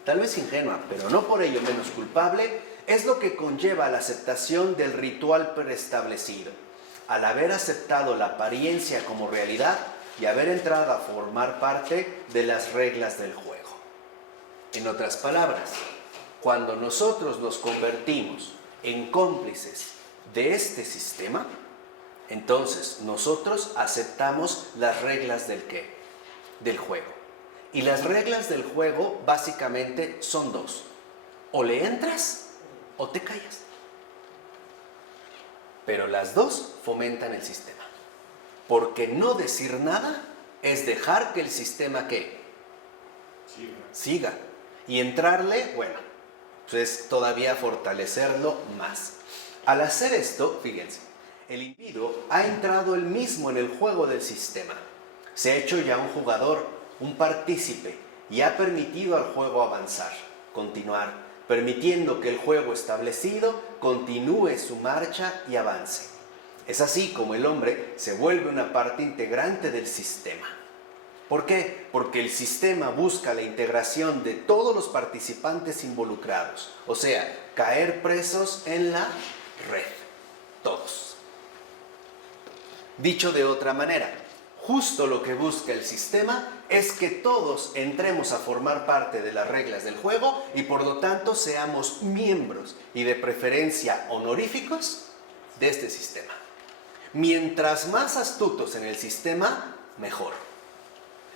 tal vez ingenua, pero no por ello menos culpable, es lo que conlleva la aceptación del ritual preestablecido. Al haber aceptado la apariencia como realidad y haber entrado a formar parte de las reglas del juego. En otras palabras, cuando nosotros nos convertimos en cómplices de este sistema, entonces nosotros aceptamos las reglas del ¿qué? Del juego. Y las reglas del juego básicamente son dos. O le entras o te callas. Pero las dos fomentan el sistema. Porque no decir nada es dejar que el sistema ¿qué? Siga. Y entrarle, bueno, pues todavía fortalecerlo más. Al hacer esto, fíjense, el individuo ha entrado él mismo en el juego del sistema. Se ha hecho ya un jugador, un partícipe, y ha permitido al juego avanzar, continuar, permitiendo que el juego establecido continúe su marcha y avance. Es así como el hombre se vuelve una parte integrante del sistema. ¿Por qué? Porque el sistema busca la integración de todos los participantes involucrados, o sea, caer presos en la red, todos. Dicho de otra manera, justo lo que busca el sistema es que todos entremos a formar parte de las reglas del juego y por lo tanto seamos miembros y de preferencia honoríficos de este sistema. Mientras más astutos en el sistema, mejor.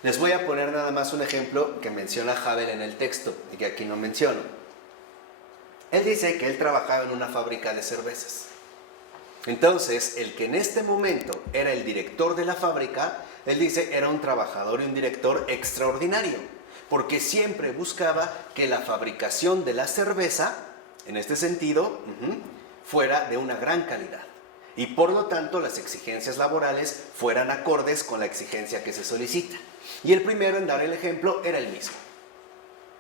Les voy a poner nada más un ejemplo que menciona Havel en el texto y que aquí no menciono. Él dice que él trabajaba en una fábrica de cervezas. Entonces, el que en este momento era el director de la fábrica, él dice era un trabajador y un director extraordinario, porque siempre buscaba que la fabricación de la cerveza, en este sentido, fuera de una gran calidad. Y por lo tanto las exigencias laborales fueran acordes con la exigencia que se solicita. Y el primero en dar el ejemplo era él mismo.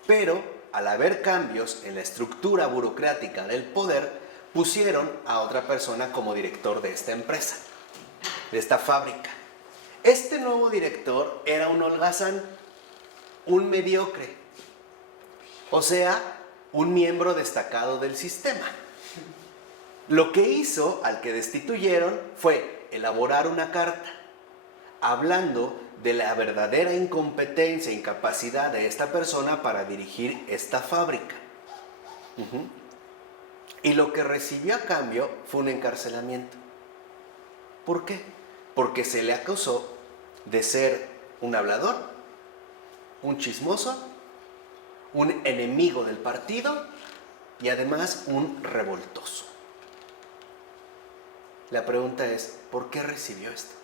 Pero al haber cambios en la estructura burocrática del poder, pusieron a otra persona como director de esta empresa, de esta fábrica. Este nuevo director era un holgazán, un mediocre, o sea, un miembro destacado del sistema. Lo que hizo al que destituyeron fue elaborar una carta hablando de la verdadera incompetencia e incapacidad de esta persona para dirigir esta fábrica. Y lo que recibió a cambio fue un encarcelamiento. ¿Por qué? Porque se le acusó de ser un hablador, un chismoso, un enemigo del partido y además un revoltoso. La pregunta es, ¿por qué recibió esto?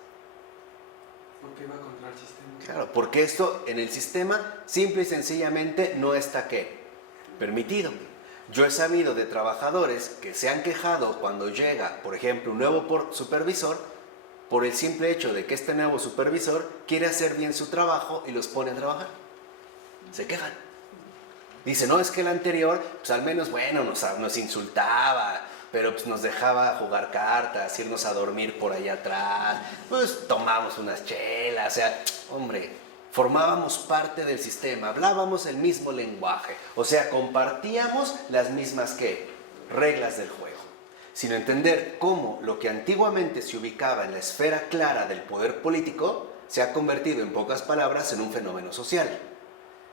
Porque va contra el sistema. Claro, porque esto en el sistema simple y sencillamente no está ¿qué? Permitido. Yo he sabido de trabajadores que se han quejado cuando llega, por ejemplo, un nuevo supervisor, por el simple hecho de que este nuevo supervisor quiere hacer bien su trabajo y los pone a trabajar. Se quejan. Dice, no, es que el anterior, pues al menos, bueno, nos insultaba, pero pues nos dejaba jugar cartas, irnos a dormir por allá atrás, pues tomamos unas chelas, o sea, hombre, formábamos parte del sistema, hablábamos el mismo lenguaje, o sea, compartíamos las mismas, ¿qué? Reglas del juego. Sino entender cómo lo que antiguamente se ubicaba en la esfera clara del poder político se ha convertido, en pocas palabras, en un fenómeno social.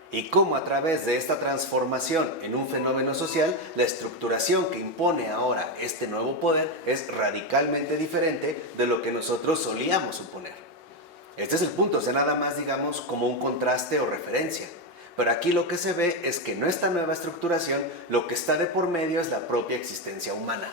Y cómo a través de esta transformación en un fenómeno social, la estructuración que impone ahora este nuevo poder es radicalmente diferente de lo que nosotros solíamos suponer. Este es el punto, o sea, nada más digamos como un contraste o referencia. Pero aquí lo que se ve es que en esta nueva estructuración, lo que está de por medio es la propia existencia humana.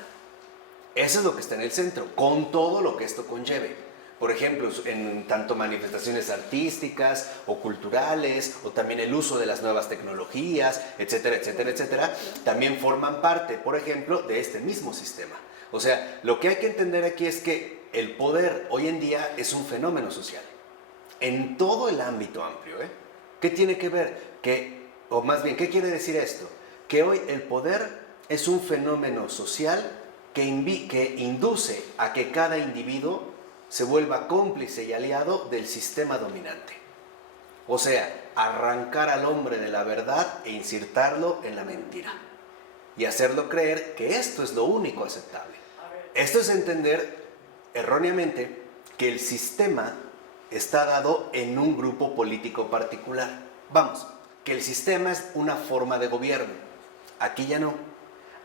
Eso es lo que está en el centro, con todo lo que esto conlleve. Por ejemplo, en tanto manifestaciones artísticas o culturales, o también el uso de las nuevas tecnologías, etcétera, etcétera, etcétera, también forman parte, por ejemplo, de este mismo sistema. O sea, lo que hay que entender aquí es que el poder hoy en día es un fenómeno social, en todo el ámbito amplio. ¿Qué tiene que ver? O más bien, ¿qué quiere decir esto? Que hoy el poder es un fenómeno social que induce a que cada individuo se vuelva cómplice y aliado del sistema dominante. O sea, arrancar al hombre de la verdad e insertarlo en la mentira. Y hacerlo creer que esto es lo único aceptable. Esto es entender erróneamente que el sistema está dado en un grupo político particular. Vamos, que el sistema es una forma de gobierno. Aquí ya no.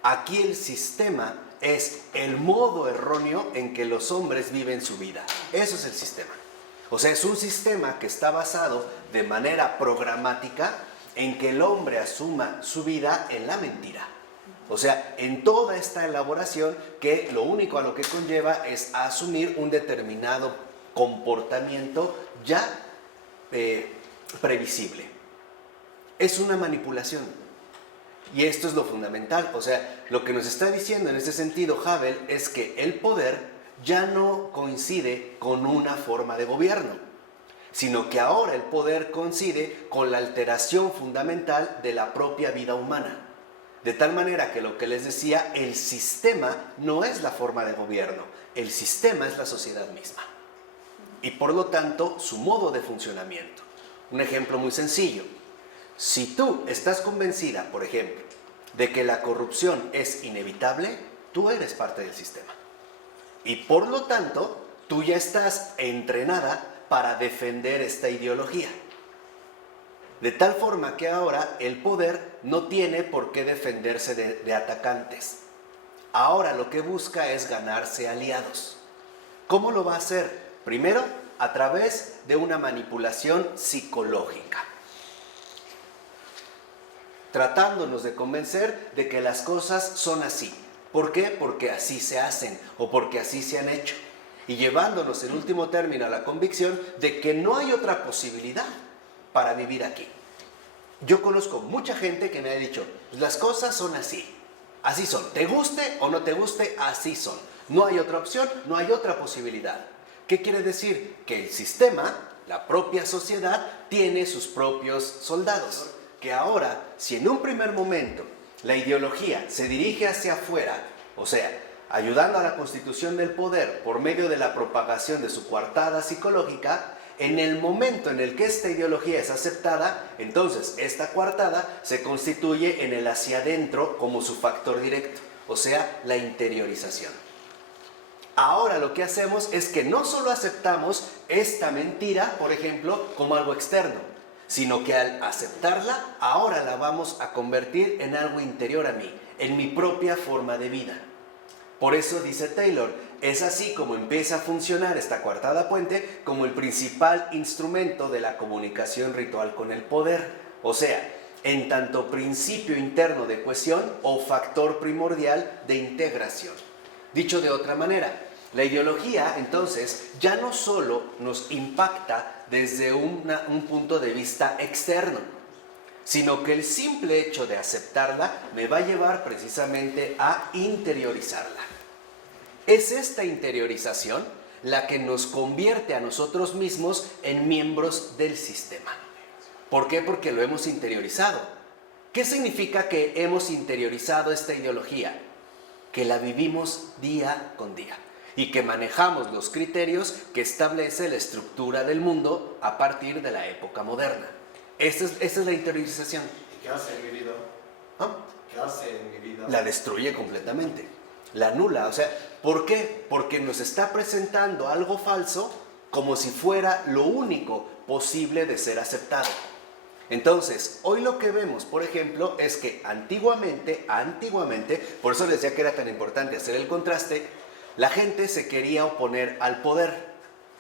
Aquí el sistema es el modo erróneo en que los hombres viven su vida. Eso es el sistema. O sea, es un sistema que está basado de manera programática en que el hombre asuma su vida en la mentira. O sea, en toda esta elaboración que lo único a lo que conlleva es a asumir un determinado comportamiento ya previsible. Es una manipulación. Y esto es lo fundamental, o sea, lo que nos está diciendo en este sentido Havel es que el poder ya no coincide con una forma de gobierno, sino que ahora el poder coincide con la alteración fundamental de la propia vida humana. De tal manera que lo que les decía, el sistema no es la forma de gobierno, el sistema es la sociedad misma. Y por lo tanto, su modo de funcionamiento. Un ejemplo muy sencillo. Si tú estás convencida, por ejemplo, de que la corrupción es inevitable, tú eres parte del sistema. Y por lo tanto, tú ya estás entrenada para defender esta ideología. De tal forma que ahora el poder no tiene por qué defenderse de atacantes. Ahora lo que busca es ganarse aliados. ¿Cómo lo va a hacer? Primero, a través de una manipulación psicológica, tratándonos de convencer de que las cosas son así. ¿Por qué? Porque así se hacen o porque así se han hecho. Y llevándonos en último término a la convicción de que no hay otra posibilidad para vivir aquí. Yo conozco mucha gente que me ha dicho, las cosas son así son. Te guste o no te guste, así son. No hay otra opción, no hay otra posibilidad. ¿Qué quiere decir? Que el sistema, la propia sociedad, tiene sus propios soldados. que ahora, si en un primer momento la ideología se dirige hacia afuera, o sea, ayudando a la constitución del poder por medio de la propagación de su coartada psicológica, en el momento en el que esta ideología es aceptada, entonces esta coartada se constituye en el hacia adentro como su factor directo, o sea, la interiorización. Ahora lo que hacemos es que no solo aceptamos esta mentira, por ejemplo, como algo externo, sino que al aceptarla, ahora la vamos a convertir en algo interior a mí, en mi propia forma de vida. Por eso dice Taylor, es así como empieza a funcionar esta coartada puente como el principal instrumento de la comunicación ritual con el poder, o sea, en tanto principio interno de cohesión o factor primordial de integración. Dicho de otra manera, la ideología, entonces, ya no solo nos impacta desde un punto de vista externo, sino que el simple hecho de aceptarla me va a llevar precisamente a interiorizarla. Es esta interiorización la que nos convierte a nosotros mismos en miembros del sistema. ¿Por qué? Porque lo hemos interiorizado. ¿Qué significa que hemos interiorizado esta ideología? Que la vivimos día con día y que manejamos los criterios que establece la estructura del mundo a partir de la época moderna. Esa es la interiorización. ¿Y qué hace en mi vida? ¿No? ¿Qué hace en mi vida? La destruye completamente, la anula. O sea, ¿por qué? Porque nos está presentando algo falso como si fuera lo único posible de ser aceptado. Entonces, hoy lo que vemos, por ejemplo, es que antiguamente, por eso les decía que era tan importante hacer el contraste, la gente se quería oponer al poder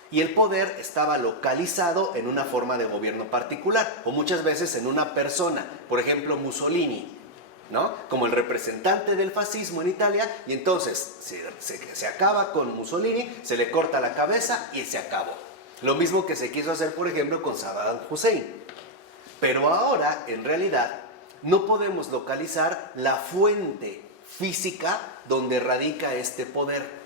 y el poder estaba localizado en una forma de gobierno particular o muchas veces en una persona, por ejemplo Mussolini, ¿no? Como el representante del fascismo en Italia, y entonces se acaba con Mussolini, se le corta la cabeza y se acabó. Lo mismo que se quiso hacer, por ejemplo, con Saddam Hussein. Pero ahora, en realidad, no podemos localizar la fuente física donde radica este poder,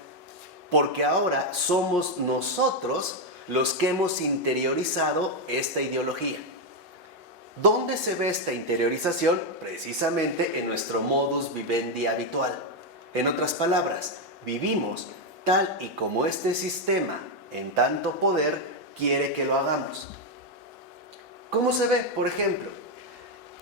porque ahora somos nosotros los que hemos interiorizado esta ideología. ¿Dónde se ve esta interiorización? Precisamente en nuestro modus vivendi habitual. En otras palabras, vivimos tal y como este sistema, en tanto poder, quiere que lo hagamos. ¿Cómo se ve? Por ejemplo,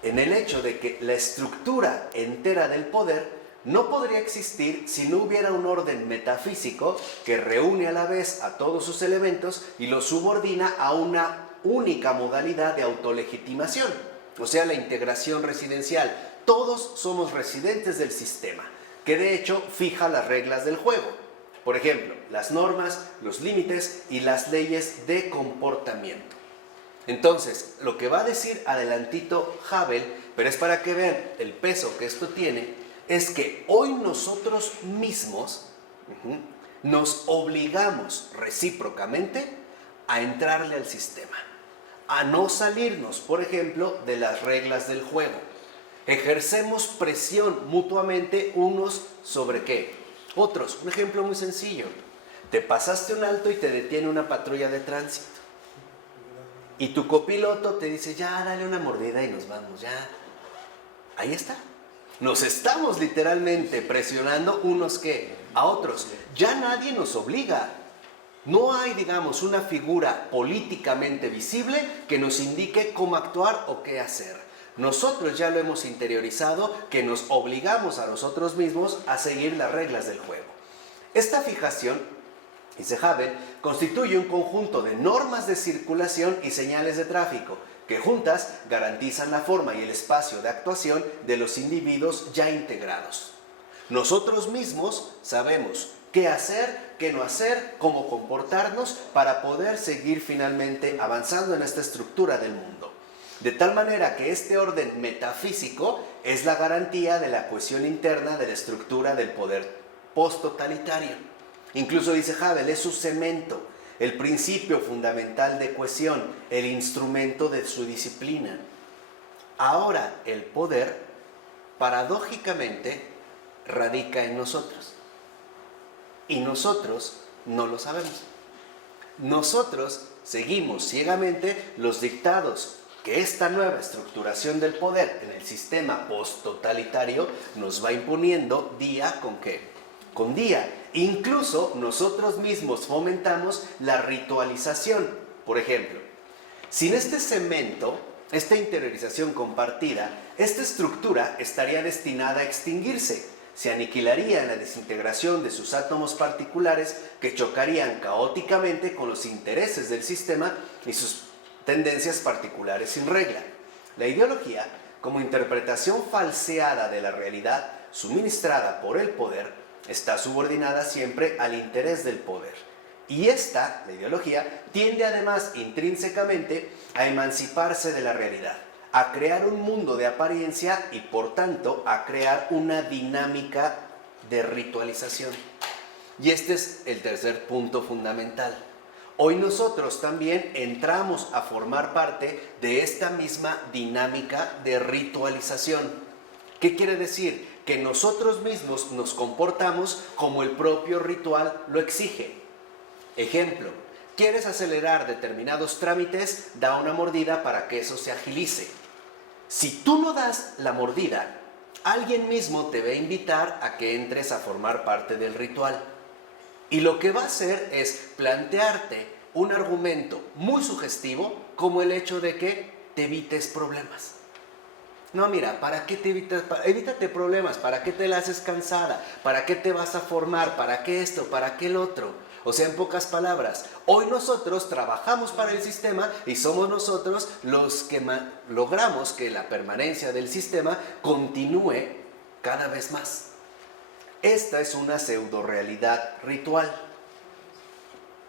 en el hecho de que la estructura entera del poder no podría existir si no hubiera un orden metafísico que reúne a la vez a todos sus elementos y los subordina a una única modalidad de autolegitimación, o sea, la integración residencial. Todos somos residentes del sistema, que de hecho fija las reglas del juego. Por ejemplo, las normas, los límites y las leyes de comportamiento. Entonces, lo que va a decir adelantito Havel, pero es para que vean el peso que esto tiene, es que hoy nosotros mismos nos obligamos recíprocamente a entrarle al sistema, a no salirnos, por ejemplo, de las reglas del juego. Ejercemos presión mutuamente unos sobre ¿qué? Otros. Un ejemplo muy sencillo. Te pasaste un alto y te detiene una patrulla de tránsito. Y tu copiloto te dice, ya, dale una mordida y nos vamos, ya. Ahí está. Nos estamos literalmente presionando unos ¿qué? A otros. Ya nadie nos obliga. No hay, digamos, una figura políticamente visible que nos indique cómo actuar o qué hacer. Nosotros ya lo hemos interiorizado, que nos obligamos a nosotros mismos a seguir las reglas del juego. Esta fijación, dice Havel, constituye un conjunto de normas de circulación y señales de tráfico que juntas garantizan la forma y el espacio de actuación de los individuos ya integrados. Nosotros mismos sabemos qué hacer, qué no hacer, cómo comportarnos para poder seguir finalmente avanzando en esta estructura del mundo. De tal manera que este orden metafísico es la garantía de la cohesión interna de la estructura del poder posttotalitario. Incluso dice Havel, es su cemento, el principio fundamental de cohesión, el instrumento de su disciplina. Ahora el poder, paradójicamente, radica en nosotros. Y nosotros no lo sabemos. Nosotros seguimos ciegamente los dictados que esta nueva estructuración del poder en el sistema post-totalitario nos va imponiendo día con qué, con día. Incluso nosotros mismos fomentamos la ritualización. Por ejemplo, sin este cemento, esta interiorización compartida, esta estructura estaría destinada a extinguirse. Se aniquilaría en la desintegración de sus átomos particulares que chocarían caóticamente con los intereses del sistema y sus tendencias particulares sin regla. La ideología, como interpretación falseada de la realidad suministrada por el poder, está subordinada siempre al interés del poder. Y esta, la ideología, tiende además intrínsecamente a emanciparse de la realidad, a crear un mundo de apariencia y por tanto a crear una dinámica de ritualización. Y este es el tercer punto fundamental. Hoy nosotros también entramos a formar parte de esta misma dinámica de ritualización. ¿Qué quiere decir? Que nosotros mismos nos comportamos como el propio ritual lo exige. Ejemplo, ¿quieres acelerar determinados trámites? Da una mordida para que eso se agilice. Si tú no das la mordida, alguien mismo te va a invitar a que entres a formar parte del ritual. Y lo que va a hacer es plantearte un argumento muy sugestivo como el hecho de que te evites problemas. No, mira, ¿para qué te evitas? Evítate problemas, ¿para qué te la haces cansada? ¿Para qué te vas a formar? ¿Para qué esto? ¿Para qué el otro? O sea, en pocas palabras, hoy nosotros trabajamos para el sistema y somos nosotros los que logramos que la permanencia del sistema continúe cada vez más. Esta es una pseudo-realidad ritual.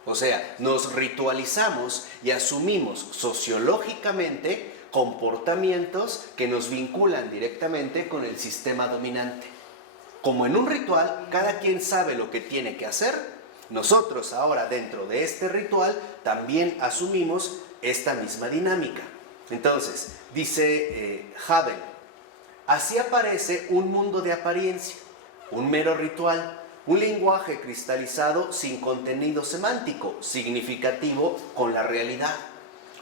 O sea, nos ritualizamos y asumimos sociológicamente comportamientos que nos vinculan directamente con el sistema dominante. Como en un ritual, cada quien sabe lo que tiene que hacer, nosotros ahora dentro de este ritual también asumimos esta misma dinámica. Entonces, dice Havel, así aparece un mundo de apariencia, un mero ritual, un lenguaje cristalizado sin contenido semántico, significativo con la realidad.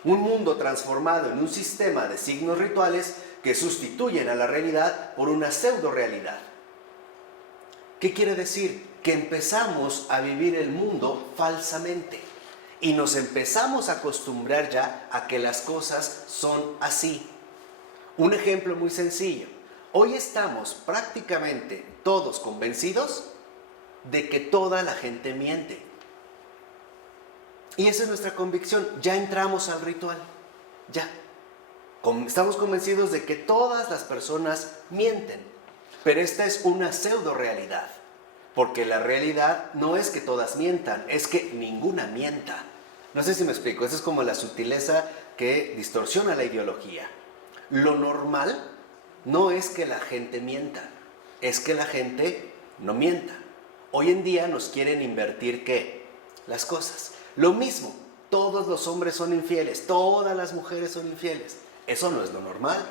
Un mundo transformado en un sistema de signos rituales que sustituyen a la realidad por una pseudo-realidad. ¿Qué quiere decir? Que empezamos a vivir el mundo falsamente y nos empezamos a acostumbrar ya a que las cosas son así. Un ejemplo muy sencillo. Hoy estamos prácticamente todos convencidos de que toda la gente miente. Y esa es nuestra convicción. Ya entramos al ritual. Ya. Estamos convencidos de que todas las personas mienten. Pero esta es una pseudo-realidad. Porque la realidad no es que todas mientan, es que ninguna mienta. No sé si me explico. Esa es como la sutileza que distorsiona la ideología. Lo normal no es que la gente mienta, es que la gente no mienta. Hoy en día nos quieren invertir ¿qué? Las cosas. Lo mismo, todos los hombres son infieles, todas las mujeres son infieles. Eso no es lo normal.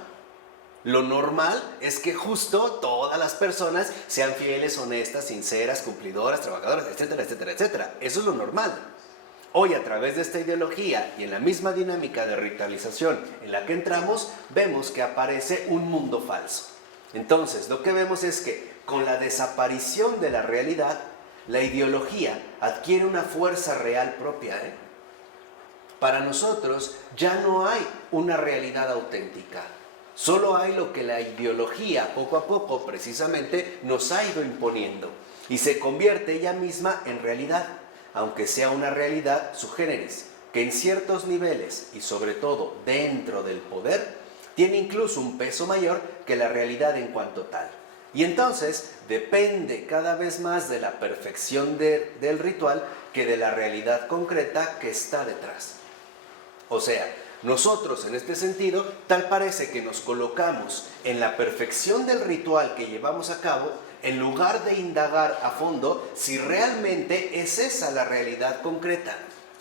Lo normal es que justo todas las personas sean fieles, honestas, sinceras, cumplidoras, trabajadoras, etcétera, etcétera, etcétera. Eso es lo normal. Hoy, a través de esta ideología y en la misma dinámica de ritualización en la que entramos, vemos que aparece un mundo falso. Entonces, lo que vemos es que con la desaparición de la realidad, la ideología adquiere una fuerza real propia. Para nosotros ya no hay una realidad auténtica. Solo hay lo que la ideología poco a poco precisamente nos ha ido imponiendo y se convierte ella misma en realidad, aunque sea una realidad sui generis, que en ciertos niveles y sobre todo dentro del poder tiene incluso un peso mayor que la realidad en cuanto tal. Y entonces depende cada vez más de la perfección del ritual que de la realidad concreta que está detrás. O sea, nosotros en este sentido, tal parece que nos colocamos en la perfección del ritual que llevamos a cabo en lugar de indagar a fondo si realmente es esa la realidad concreta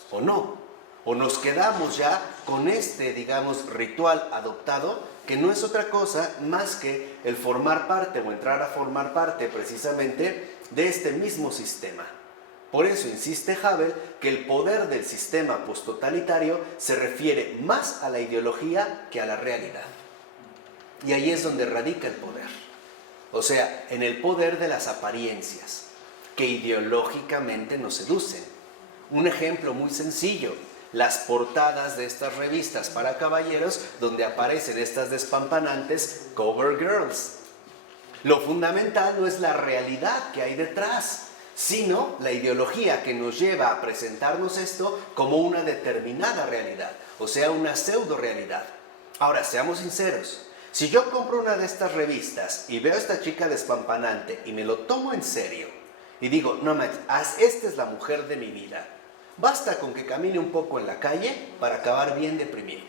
o no. O nos quedamos ya con este, digamos, ritual adoptado que no es otra cosa más que el formar parte o entrar a formar parte precisamente de este mismo sistema. Por eso insiste Havel que el poder del sistema posttotalitario se refiere más a la ideología que a la realidad. Y ahí es donde radica el poder. O sea, en el poder de las apariencias, que ideológicamente nos seducen. Un ejemplo muy sencillo, las portadas de estas revistas para caballeros donde aparecen estas despampanantes cover girls. Lo fundamental no es la realidad que hay detrás, sino la ideología que nos lleva a presentarnos esto como una determinada realidad, o sea, una pseudo realidad. Ahora, seamos sinceros, si yo compro una de estas revistas y veo a esta chica despampanante y me lo tomo en serio y digo, no manches, esta es la mujer de mi vida, basta con que camine un poco en la calle para acabar bien deprimido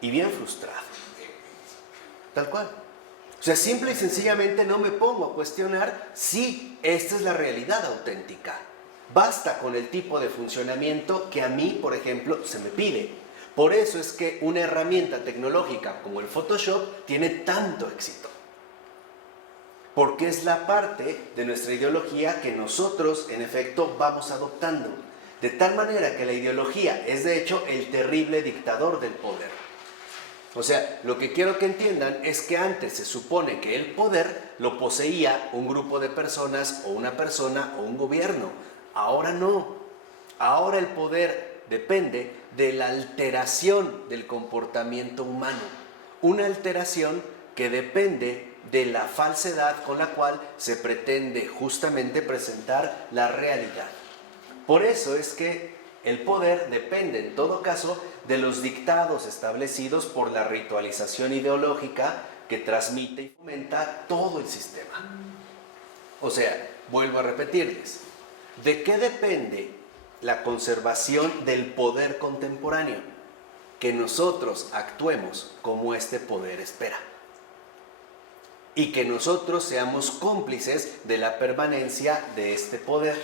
y bien frustrado, tal cual. O sea, simple y sencillamente no me pongo a cuestionar si esta es la realidad auténtica. Basta con el tipo de funcionamiento que a mí, por ejemplo, se me pide. Por eso es que una herramienta tecnológica como el Photoshop tiene tanto éxito. Porque es la parte de nuestra ideología que nosotros, en efecto, vamos adoptando. De tal manera que la ideología es, de hecho, el terrible dictador del poder. O sea, lo que quiero que entiendan es que antes se supone que el poder lo poseía un grupo de personas o una persona o un gobierno. Ahora no. Ahora el poder depende de la alteración del comportamiento humano. Una alteración que depende de la falsedad con la cual se pretende justamente presentar la realidad. Por eso es que el poder depende, en todo caso, de los dictados establecidos por la ritualización ideológica que transmite y fomenta todo el sistema. O sea, vuelvo a repetirles, ¿de qué depende la conservación del poder contemporáneo? Que nosotros actuemos como este poder espera. Y que nosotros seamos cómplices de la permanencia de este poder.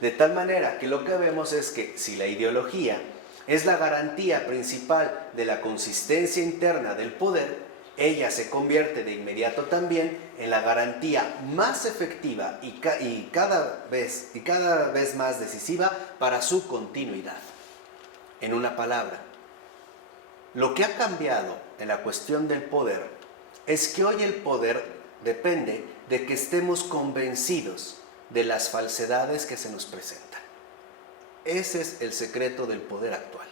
De tal manera que lo que vemos es que si la ideología es la garantía principal de la consistencia interna del poder, ella se convierte de inmediato también en la garantía más efectiva y cada vez más decisiva para su continuidad. En una palabra, lo que ha cambiado en la cuestión del poder es que hoy el poder depende de que estemos convencidos de las falsedades que se nos presentan. Ese es el secreto del poder actual.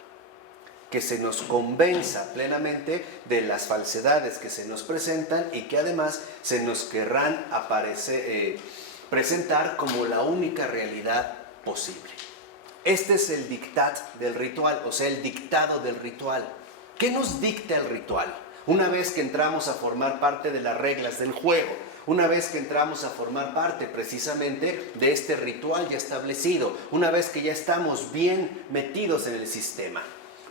Que se nos convenza plenamente de las falsedades que se nos presentan y que además se nos querrán presentar como la única realidad posible. Este es el dictat del ritual, o sea, el dictado del ritual. ¿Qué nos dicta el ritual? Una vez que entramos a formar parte de las reglas del juego, una vez que entramos a formar parte precisamente de este ritual ya establecido, una vez que ya estamos bien metidos en el sistema.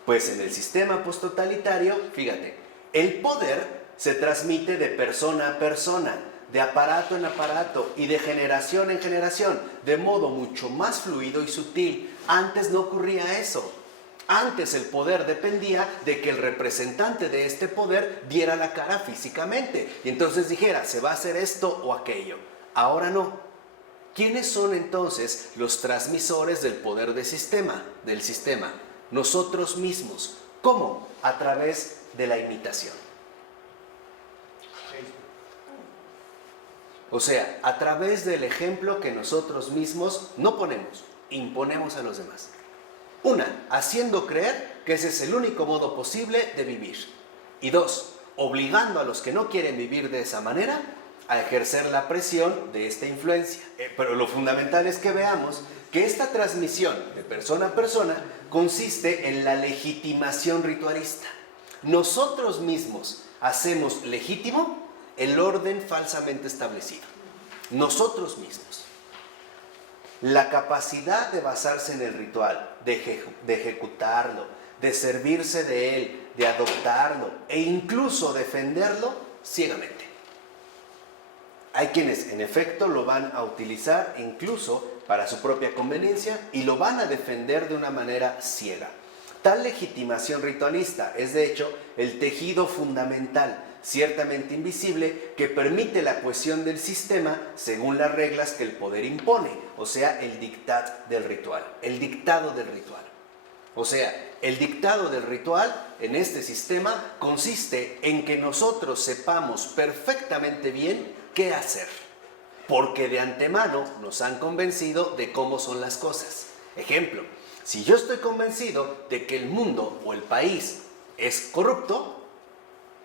Pues en el sistema posttotalitario, fíjate, el poder se transmite de persona a persona, de aparato en aparato y de generación en generación, de modo mucho más fluido y sutil. Antes no ocurría eso. Antes el poder dependía de que el representante de este poder diera la cara físicamente y entonces dijera, se va a hacer esto o aquello. Ahora no. ¿Quiénes son entonces los transmisores del poder del sistema? Nosotros mismos. ¿Cómo? A través de la imitación. O sea, a través del ejemplo que nosotros mismos no ponemos, imponemos a los demás. Una, haciendo creer que ese es el único modo posible de vivir. Y dos, obligando a los que no quieren vivir de esa manera a ejercer la presión de esta influencia. Pero lo fundamental es que veamos que esta transmisión de persona a persona consiste en la legitimación ritualista. Nosotros mismos hacemos legítimo el orden falsamente establecido. Nosotros mismos. La capacidad de basarse en el ritual, de ejecutarlo, de servirse de él, de adoptarlo e incluso defenderlo ciegamente. Hay quienes en efecto lo van a utilizar incluso para su propia conveniencia y lo van a defender de una manera ciega. Tal legitimación ritualista es de hecho el tejido fundamental, ciertamente invisible, que permite la cohesión del sistema según las reglas que el poder impone, o sea, el dictat del ritual, el dictado del ritual. O sea, el dictado del ritual en este sistema consiste en que nosotros sepamos perfectamente bien qué hacer, porque de antemano nos han convencido de cómo son las cosas. Ejemplo, si yo estoy convencido de que el mundo o el país es corrupto,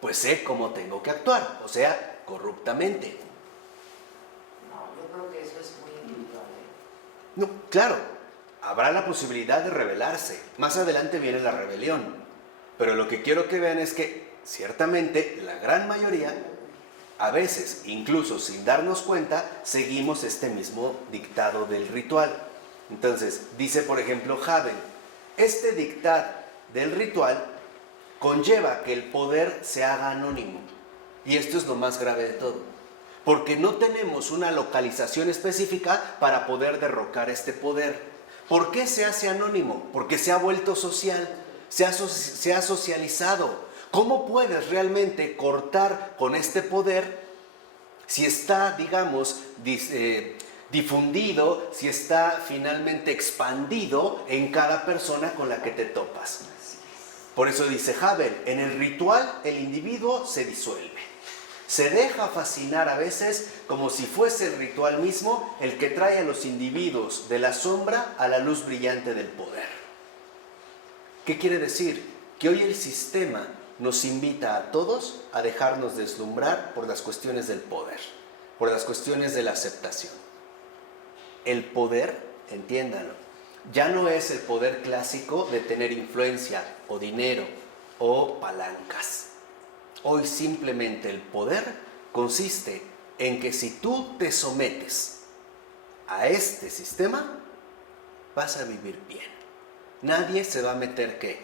pues sé cómo tengo que actuar, o sea, corruptamente. No, yo creo que eso es muy individual. No, claro, habrá la posibilidad de rebelarse. Más adelante viene la rebelión. Pero lo que quiero que vean es que, ciertamente, la gran mayoría, a veces, incluso sin darnos cuenta, seguimos este mismo dictado del ritual. Entonces, dice por ejemplo Havel, este dictado del ritual conlleva que el poder se haga anónimo. Y esto es lo más grave de todo, porque no tenemos una localización específica para poder derrocar este poder. ¿Por qué se hace anónimo? Porque se ha vuelto social, se ha socializado. ¿Cómo puedes realmente cortar con este poder si está, digamos, difundido, si está finalmente expandido en cada persona con la que te topas? Por eso dice Havel, en el ritual el individuo se disuelve. Se deja fascinar a veces como si fuese el ritual mismo el que trae a los individuos de la sombra a la luz brillante del poder. ¿Qué quiere decir? Que hoy el sistema nos invita a todos a dejarnos deslumbrar por las cuestiones del poder, por las cuestiones de la aceptación. El poder, entiéndanlo, ya no es el poder clásico de tener influencia o dinero o palancas. Hoy simplemente el poder consiste en que si tú te sometes a este sistema, vas a vivir bien. Nadie se va a meter, ¿qué?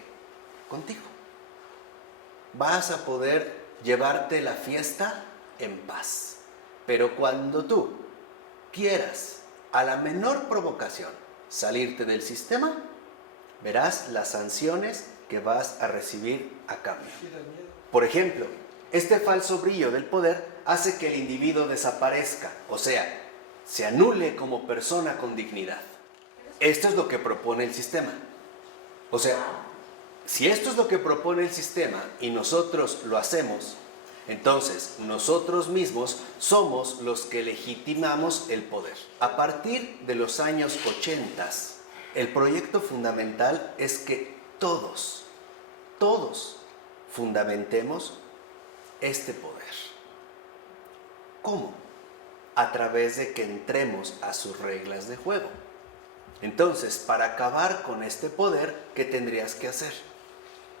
Contigo. Vas a poder llevarte la fiesta en paz. Pero cuando tú quieras, a la menor provocación, salirte del sistema, verás las sanciones que vas a recibir a cambio. Por ejemplo, este falso brillo del poder hace que el individuo desaparezca, o sea, se anule como persona con dignidad. Esto es lo que propone el sistema. O sea, si esto es lo que propone el sistema y nosotros lo hacemos, entonces nosotros mismos somos los que legitimamos el poder. A partir de los años 80, el proyecto fundamental es que todos fundamentemos este poder. ¿Cómo? A través de que entremos a sus reglas de juego. Entonces, para acabar con este poder, ¿qué tendrías que hacer?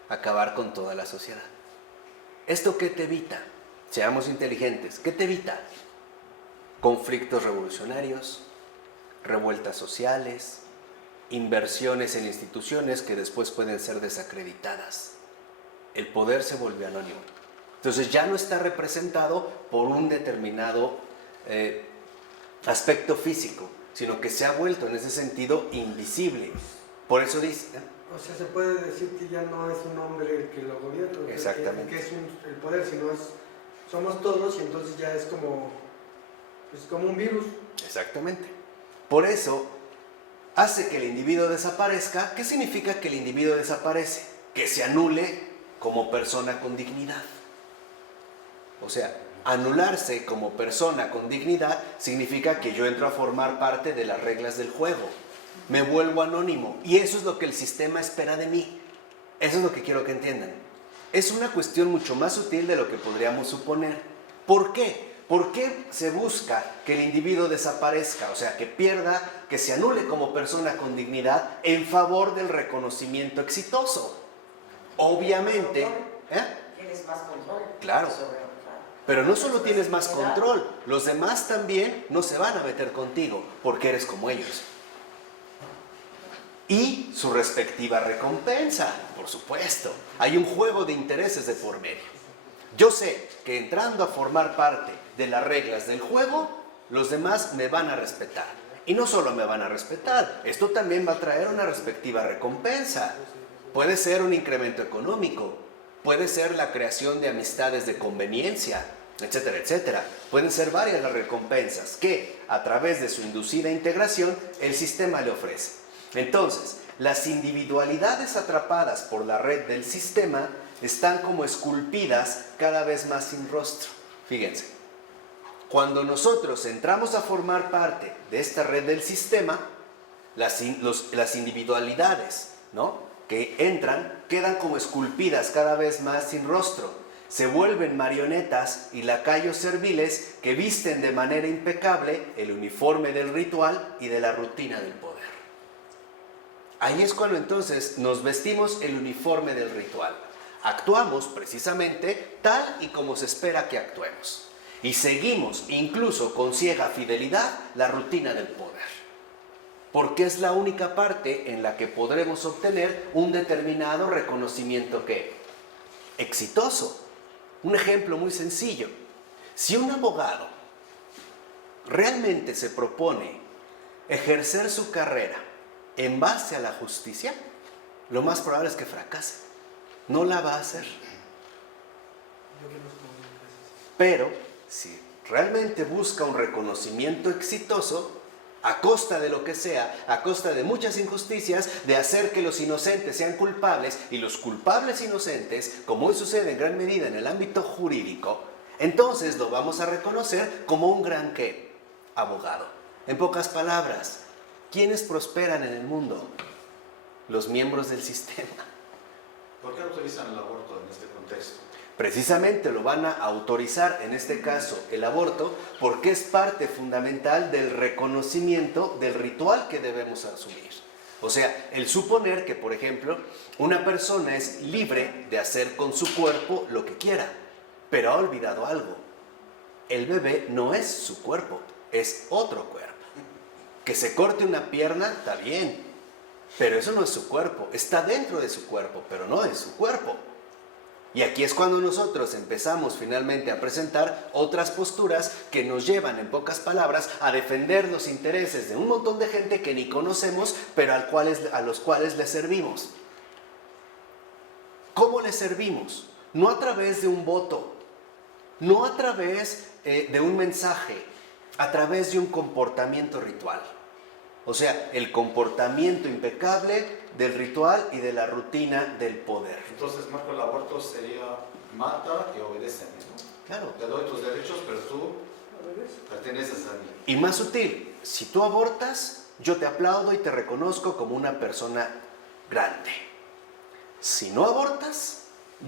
Acabar con toda la sociedad. ¿Esto qué te evita? Seamos inteligentes. ¿Qué te evita? Conflictos revolucionarios, revueltas sociales, inversiones en instituciones que después pueden ser desacreditadas. El poder se volvió anónimo. Entonces ya no está representado por un determinado aspecto físico, sino que se ha vuelto en ese sentido invisible. Por eso dice... O sea, se puede decir que ya no es un hombre el que lo gobierna, Exactamente. que es el poder, sino somos todos y entonces ya es como un virus. Exactamente. Por eso hace que el individuo desaparezca. ¿Qué significa que el individuo desaparece? Que se anule como persona con dignidad. O sea, anularse como persona con dignidad significa que yo entro a formar parte de las reglas del juego. Me vuelvo anónimo. Y eso es lo que el sistema espera de mí. Eso es lo que quiero que entiendan. Es una cuestión mucho más sutil de lo que podríamos suponer. ¿Por qué? ¿Por qué se busca que el individuo desaparezca? O sea, que pierda, que se anule como persona con dignidad en favor del reconocimiento exitoso. Obviamente... Tienes más control. Claro. Pero no solo tienes más control, los demás también no se van a meter contigo porque eres como ellos. Y su respectiva recompensa, por supuesto. Hay un juego de intereses de por medio. Yo sé que entrando a formar parte de las reglas del juego, los demás me van a respetar. Y no solo me van a respetar, esto también va a traer una respectiva recompensa. puede ser un incremento económico, puede ser la creación de amistades de conveniencia, etcétera, etcétera. Pueden ser varias las recompensas que, a través de su inducida integración, el sistema le ofrece. Entonces, las individualidades atrapadas por la red del sistema están como esculpidas cada vez más sin rostro. Fíjense, cuando nosotros entramos a formar parte de esta red del sistema, las individualidades, ¿no?, que entran quedan como esculpidas cada vez más sin rostro. Se vuelven marionetas y lacayos serviles que visten de manera impecable el uniforme del ritual y de la rutina del poder. Ahí es cuando entonces nos vestimos el uniforme del ritual. Actuamos precisamente tal y como se espera que actuemos. Y seguimos, incluso con ciega fidelidad, la rutina del poder. Porque es la única parte en la que podremos obtener un determinado reconocimiento que exitoso. Un ejemplo muy sencillo. Si un abogado realmente se propone ejercer su carrera en base a la justicia, lo más probable es que fracase. No la va a hacer. Pero si realmente busca un reconocimiento exitoso, a costa de lo que sea, a costa de muchas injusticias, de hacer que los inocentes sean culpables y los culpables inocentes, como hoy sucede en gran medida en el ámbito jurídico, entonces lo vamos a reconocer como un gran ¿qué? Abogado. En pocas palabras, ¿quiénes prosperan en el mundo? Los miembros del sistema. ¿Por qué autorizan el aborto en este contexto? Precisamente lo van a autorizar, en este caso el aborto, porque es parte fundamental del reconocimiento del ritual que debemos asumir. O sea, el suponer que, por ejemplo, una persona es libre de hacer con su cuerpo lo que quiera, pero ha olvidado algo. El bebé no es su cuerpo, es otro cuerpo. Que se corte una pierna, está bien, pero eso no es su cuerpo, está dentro de su cuerpo, pero no es su cuerpo. Y aquí es cuando nosotros empezamos finalmente a presentar otras posturas que nos llevan, en pocas palabras, a defender los intereses de un montón de gente que ni conocemos, pero a los cuales le servimos. ¿Cómo le servimos? No a través de un voto, no a través de un mensaje, a través de un comportamiento ritual. O sea, el comportamiento impecable del ritual y de la rutina del poder. Entonces, Marco, el aborto sería mata y obedece, ¿no? Claro. Te doy tus derechos, pero tú perteneces a mí. Y más sutil, si tú abortas, yo te aplaudo y te reconozco como una persona grande. Si no abortas,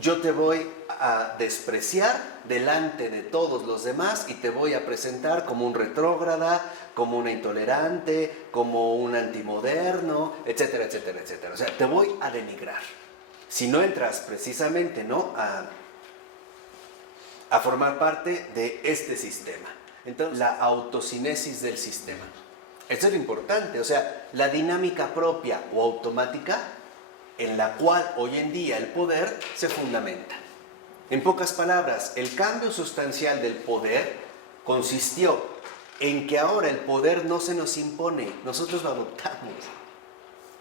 yo te voy a despreciar delante de todos los demás y te voy a presentar como un retrógrada, como una intolerante, como un antimoderno, etcétera, etcétera, etcétera. O sea, te voy a denigrar. Si no entras precisamente, ¿no?, a formar parte de este sistema. Entonces, la autocinesis del sistema. Eso es lo importante. O sea, la dinámica propia o automática en la cual hoy en día el poder se fundamenta. En pocas palabras, el cambio sustancial del poder consistió en que ahora el poder no se nos impone, nosotros lo adoptamos.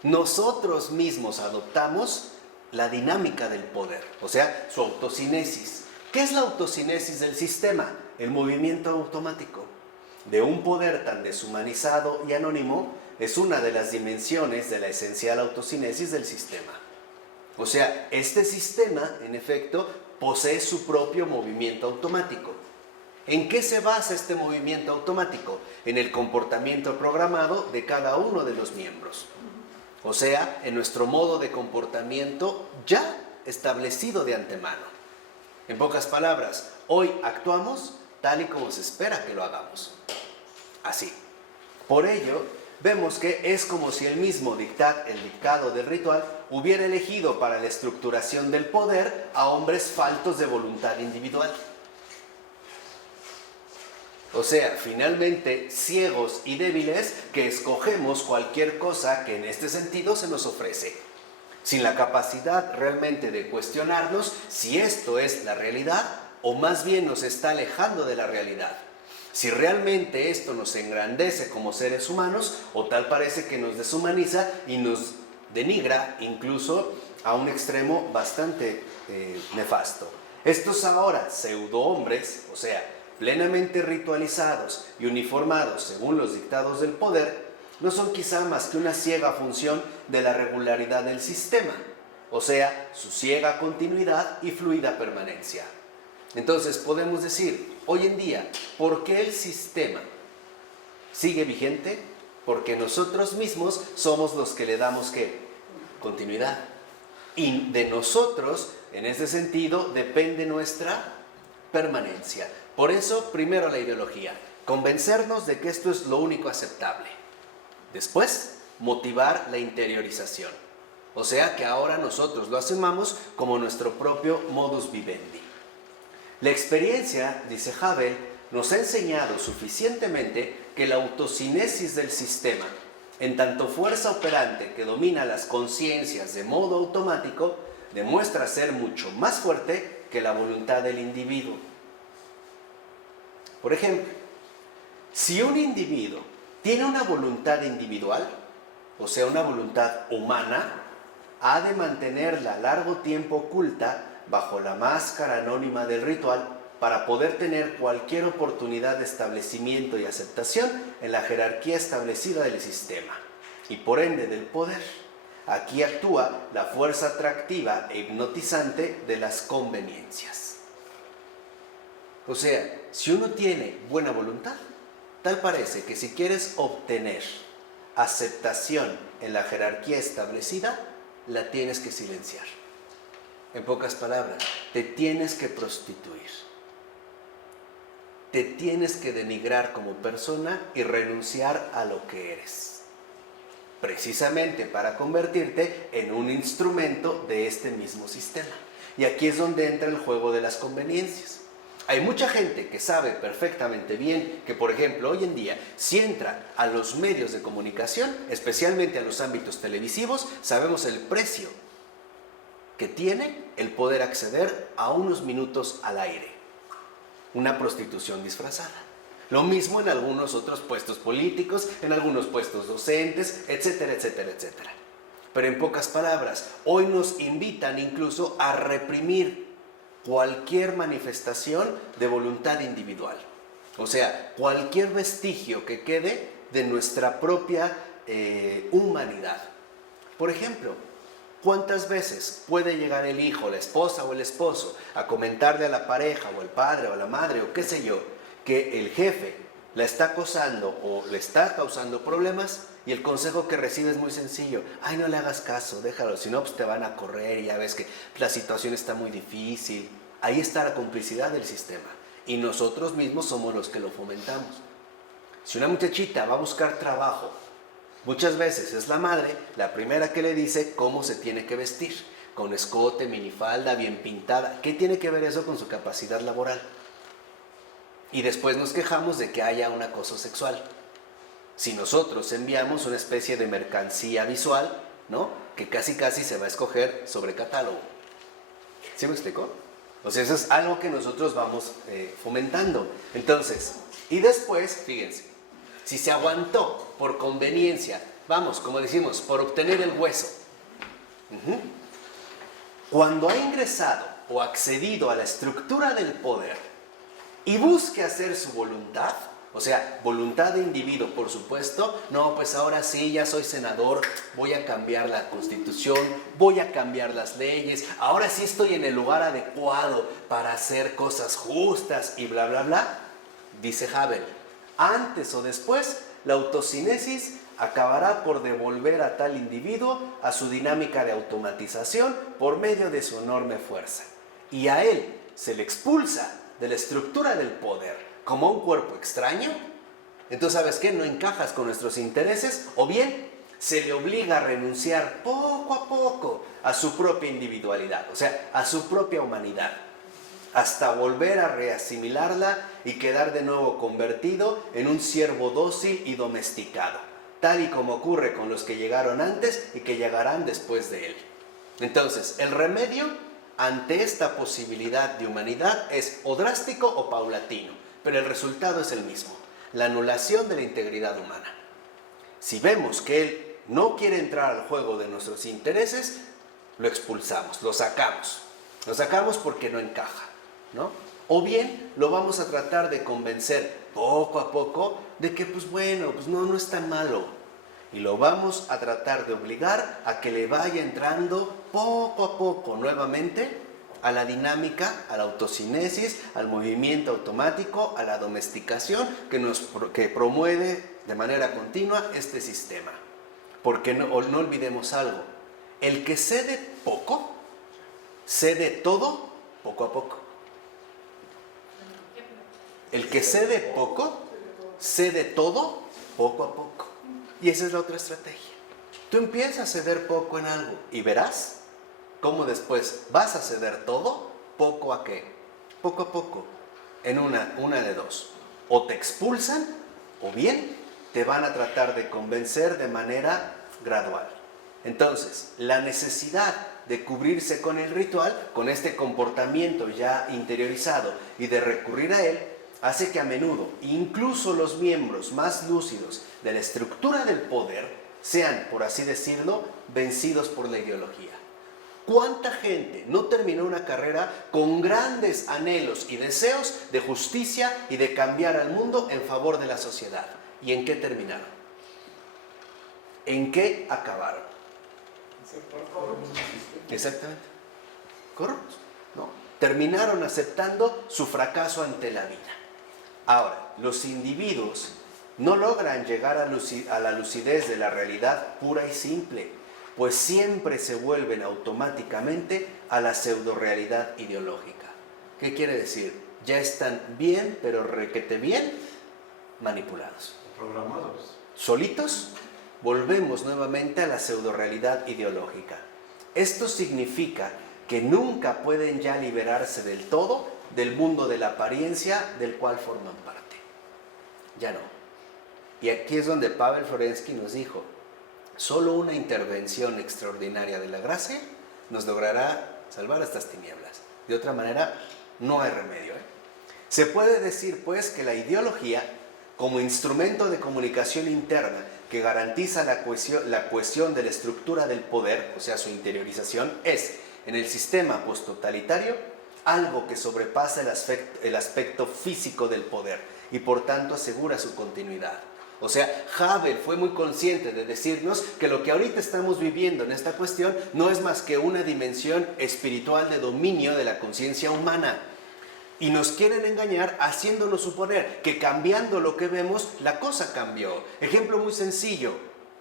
Nosotros mismos adoptamos la dinámica del poder, o sea, su autocinesis. ¿Qué es la autocinesis del sistema? El movimiento automático de un poder tan deshumanizado y anónimo es una de las dimensiones de la esencial autocinesis del sistema. O sea, este sistema, en efecto, posee su propio movimiento automático. ¿En qué se basa este movimiento automático? En el comportamiento programado de cada uno de los miembros. O sea, en nuestro modo de comportamiento ya establecido de antemano. En pocas palabras, hoy actuamos tal y como se espera que lo hagamos. Así. Por ello, vemos que es como si el mismo dictado del ritual hubiera elegido para la estructuración del poder a hombres faltos de voluntad individual. O sea, finalmente ciegos y débiles que escogemos cualquier cosa que en este sentido se nos ofrece, sin la capacidad realmente de cuestionarnos si esto es la realidad o más bien nos está alejando de la realidad. Si realmente esto nos engrandece como seres humanos o tal parece que nos deshumaniza y nos denigra incluso a un extremo bastante nefasto. Estos ahora pseudo-hombres, o sea, plenamente ritualizados y uniformados según los dictados del poder, no son quizá más que una ciega función de la regularidad del sistema, o sea, su ciega continuidad y fluida permanencia. Entonces podemos decir, hoy en día, ¿por qué el sistema sigue vigente? Porque nosotros mismos somos los que le damos ¿qué? Continuidad. Y de nosotros, en ese sentido, depende nuestra permanencia. Por eso, primero la ideología, convencernos de que esto es lo único aceptable. Después, motivar la interiorización. O sea que ahora nosotros lo asumamos como nuestro propio modus vivendi. La experiencia, dice Havel, nos ha enseñado suficientemente que la autocinesis del sistema, en tanto fuerza operante que domina las conciencias de modo automático, demuestra ser mucho más fuerte que la voluntad del individuo. Por ejemplo, si un individuo tiene una voluntad individual, o sea, una voluntad humana, ha de mantenerla largo tiempo oculta bajo la máscara anónima del ritual para poder tener cualquier oportunidad de establecimiento y aceptación en la jerarquía establecida del sistema y por ende del poder. Aquí actúa la fuerza atractiva e hipnotizante de las conveniencias. O sea, si uno tiene buena voluntad, tal parece que si quieres obtener aceptación en la jerarquía establecida, la tienes que silenciar. En pocas palabras, te tienes que prostituir. Te tienes que denigrar como persona y renunciar a lo que eres. Precisamente para convertirte en un instrumento de este mismo sistema. Y aquí es donde entra el juego de las conveniencias. Hay mucha gente que sabe perfectamente bien que, por ejemplo, hoy en día, si entra a los medios de comunicación, especialmente a los ámbitos televisivos, sabemos el precio que tiene el poder acceder a unos minutos al aire. Una prostitución disfrazada. Lo mismo en algunos otros puestos políticos, en algunos puestos docentes, etcétera, etcétera, etcétera. Pero en pocas palabras, hoy nos invitan incluso a reprimir cualquier manifestación de voluntad individual. O sea, cualquier vestigio que quede de nuestra propia humanidad. Por ejemplo, ¿cuántas veces puede llegar el hijo, la esposa o el esposo a comentarle a la pareja o al padre o a la madre o qué sé yo, que el jefe la está acosando o le está causando problemas y el consejo que recibe es muy sencillo? Ay, no le hagas caso, déjalo, si no pues te van a correr y ya ves que la situación está muy difícil. Ahí está la complicidad del sistema y nosotros mismos somos los que lo fomentamos. Si una muchachita va a buscar trabajo, muchas veces es la madre la primera que le dice cómo se tiene que vestir, con escote, minifalda, bien pintada. ¿Qué tiene que ver eso con su capacidad laboral? Y después nos quejamos de que haya un acoso sexual. Si nosotros enviamos una especie de mercancía visual, ¿no? Que casi se va a escoger sobre catálogo. ¿Sí me explicó? O sea, eso es algo que nosotros vamos fomentando. Entonces, y después, fíjense, si se aguantó por conveniencia, vamos, como decimos, por obtener el hueso, cuando ha ingresado o accedido a la estructura del poder y busque hacer su voluntad, o sea, voluntad de individuo, por supuesto, no, pues ahora sí, ya soy senador, voy a cambiar la constitución, voy a cambiar las leyes, ahora sí estoy en el lugar adecuado para hacer cosas justas y bla, bla, bla, dice Havel. Antes o después, la autocinesis acabará por devolver a tal individuo a su dinámica de automatización por medio de su enorme fuerza. Y a él se le expulsa de la estructura del poder como un cuerpo extraño. Entonces, ¿sabes qué? No encajas con nuestros intereses, o bien se le obliga a renunciar poco a poco a su propia individualidad, o sea, a su propia humanidad, hasta volver a reasimilarla y quedar de nuevo convertido en un siervo dócil y domesticado, tal y como ocurre con los que llegaron antes y que llegarán después de él. Entonces, el remedio ante esta posibilidad de humanidad es o drástico o paulatino, pero el resultado es el mismo, la anulación de la integridad humana. Si vemos que él no quiere entrar al juego de nuestros intereses, lo expulsamos, lo sacamos. Lo sacamos porque no encaja, ¿no? O bien lo vamos a tratar de convencer poco a poco de que, pues bueno, pues no es tan malo. Y lo vamos a tratar de obligar a que le vaya entrando poco a poco nuevamente a la dinámica, a la autocinesis, al movimiento automático, a la domesticación que promueve de manera continua este sistema. Porque no olvidemos algo, el que cede poco, cede todo poco a poco. El que cede poco, cede todo poco a poco. Y esa es la otra estrategia. Tú empiezas a ceder poco en algo y verás cómo después vas a ceder todo poco a qué. Poco a poco. En una de dos. O te expulsan o bien te van a tratar de convencer de manera gradual. Entonces, la necesidad de cubrirse con el ritual, con este comportamiento ya interiorizado y de recurrir a él, hace que a menudo incluso los miembros más lúcidos de la estructura del poder sean, por así decirlo, vencidos por la ideología. ¿Cuánta gente no terminó una carrera con grandes anhelos y deseos de justicia y de cambiar al mundo en favor de la sociedad? ¿Y en qué terminaron? ¿En qué acabaron? Exactamente. Corruptos, ¿no? Terminaron aceptando su fracaso ante la vida. Ahora, los individuos no logran llegar a la lucidez de la realidad pura y simple, pues siempre se vuelven automáticamente a la pseudo-realidad ideológica. ¿Qué quiere decir? Ya están bien, pero requete bien, manipulados. Programados. Solitos, volvemos nuevamente a la pseudo-realidad ideológica. Esto significa que nunca pueden ya liberarse del todo del mundo de la apariencia del cual forman parte. Ya no. Y aquí es donde Pavel Florensky nos dijo, solo una intervención extraordinaria de la gracia nos logrará salvar estas tinieblas. De otra manera, no hay remedio. Se puede decir, pues, que la ideología, como instrumento de comunicación interna que garantiza la cohesión de la estructura del poder, o sea, su interiorización, es, en el sistema posttotalitario, algo que sobrepasa el aspecto físico del poder y por tanto asegura su continuidad. O sea, Havel fue muy consciente de decirnos que lo que ahorita estamos viviendo en esta cuestión no es más que una dimensión espiritual de dominio de la conciencia humana. Y nos quieren engañar haciéndonos suponer que cambiando lo que vemos, la cosa cambió. Ejemplo muy sencillo.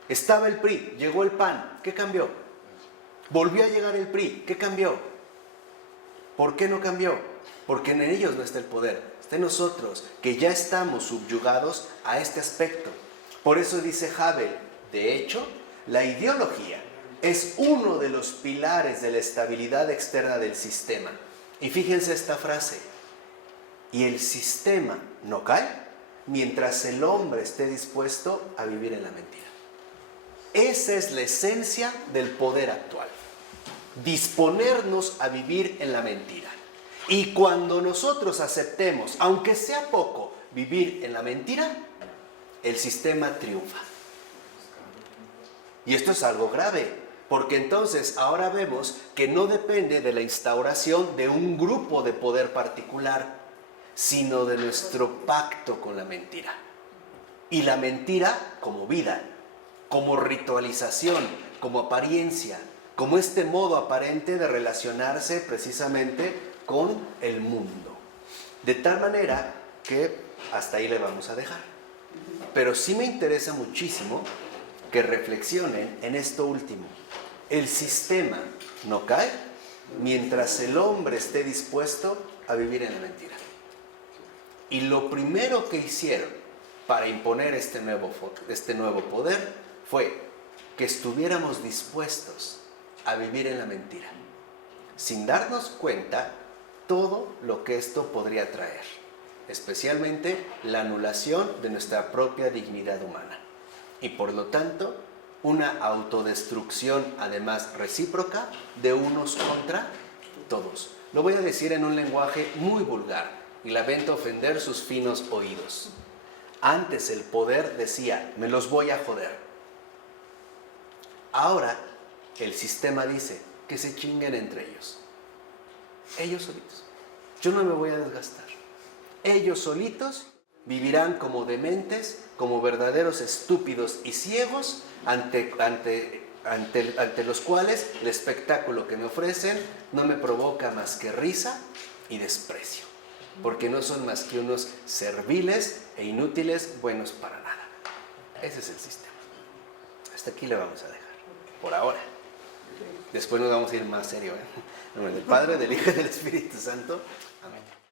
Estaba el PRI, llegó el PAN, ¿qué cambió? Volvió a llegar el PRI, ¿qué cambió? ¿Por qué no cambió? Porque en ellos no está el poder, está en nosotros, que ya estamos subyugados a este aspecto. Por eso dice Havel, de hecho, la ideología es uno de los pilares de la estabilidad externa del sistema. Y fíjense esta frase, y el sistema no cae mientras el hombre esté dispuesto a vivir en la mentira. Esa es la esencia del poder actual. Disponernos a vivir en la mentira. Y cuando nosotros aceptemos, aunque sea poco, vivir en la mentira, el sistema triunfa. Y esto es algo grave, porque entonces ahora vemos que no depende de la instauración de un grupo de poder particular, sino de nuestro pacto con la mentira. Y la mentira como vida, como ritualización, como apariencia, como este modo aparente de relacionarse precisamente con el mundo. De tal manera que hasta ahí le vamos a dejar. Pero sí me interesa muchísimo que reflexionen en esto último. El sistema no cae mientras el hombre esté dispuesto a vivir en la mentira. Y lo primero que hicieron para imponer este nuevo poder fue que estuviéramos dispuestos a vivir en la mentira, sin darnos cuenta todo lo que esto podría traer, especialmente la anulación de nuestra propia dignidad humana y por lo tanto una autodestrucción además recíproca de unos contra todos. Lo voy a decir en un lenguaje muy vulgar y lamento ofender sus finos oídos. Antes el poder decía, me los voy a joder. Ahora el sistema dice, que se chinguen entre ellos. Ellos solitos. Yo no me voy a desgastar. Ellos solitos vivirán como dementes, como verdaderos estúpidos y ciegos ante los cuales el espectáculo que me ofrecen no me provoca más que risa y desprecio, porque no son más que unos serviles e inútiles buenos para nada. Ese es el sistema. Hasta aquí le vamos a dejar, por ahora. Después nos vamos a ir más serio, ¿eh? En nombre del Padre, del Hijo y del Espíritu Santo.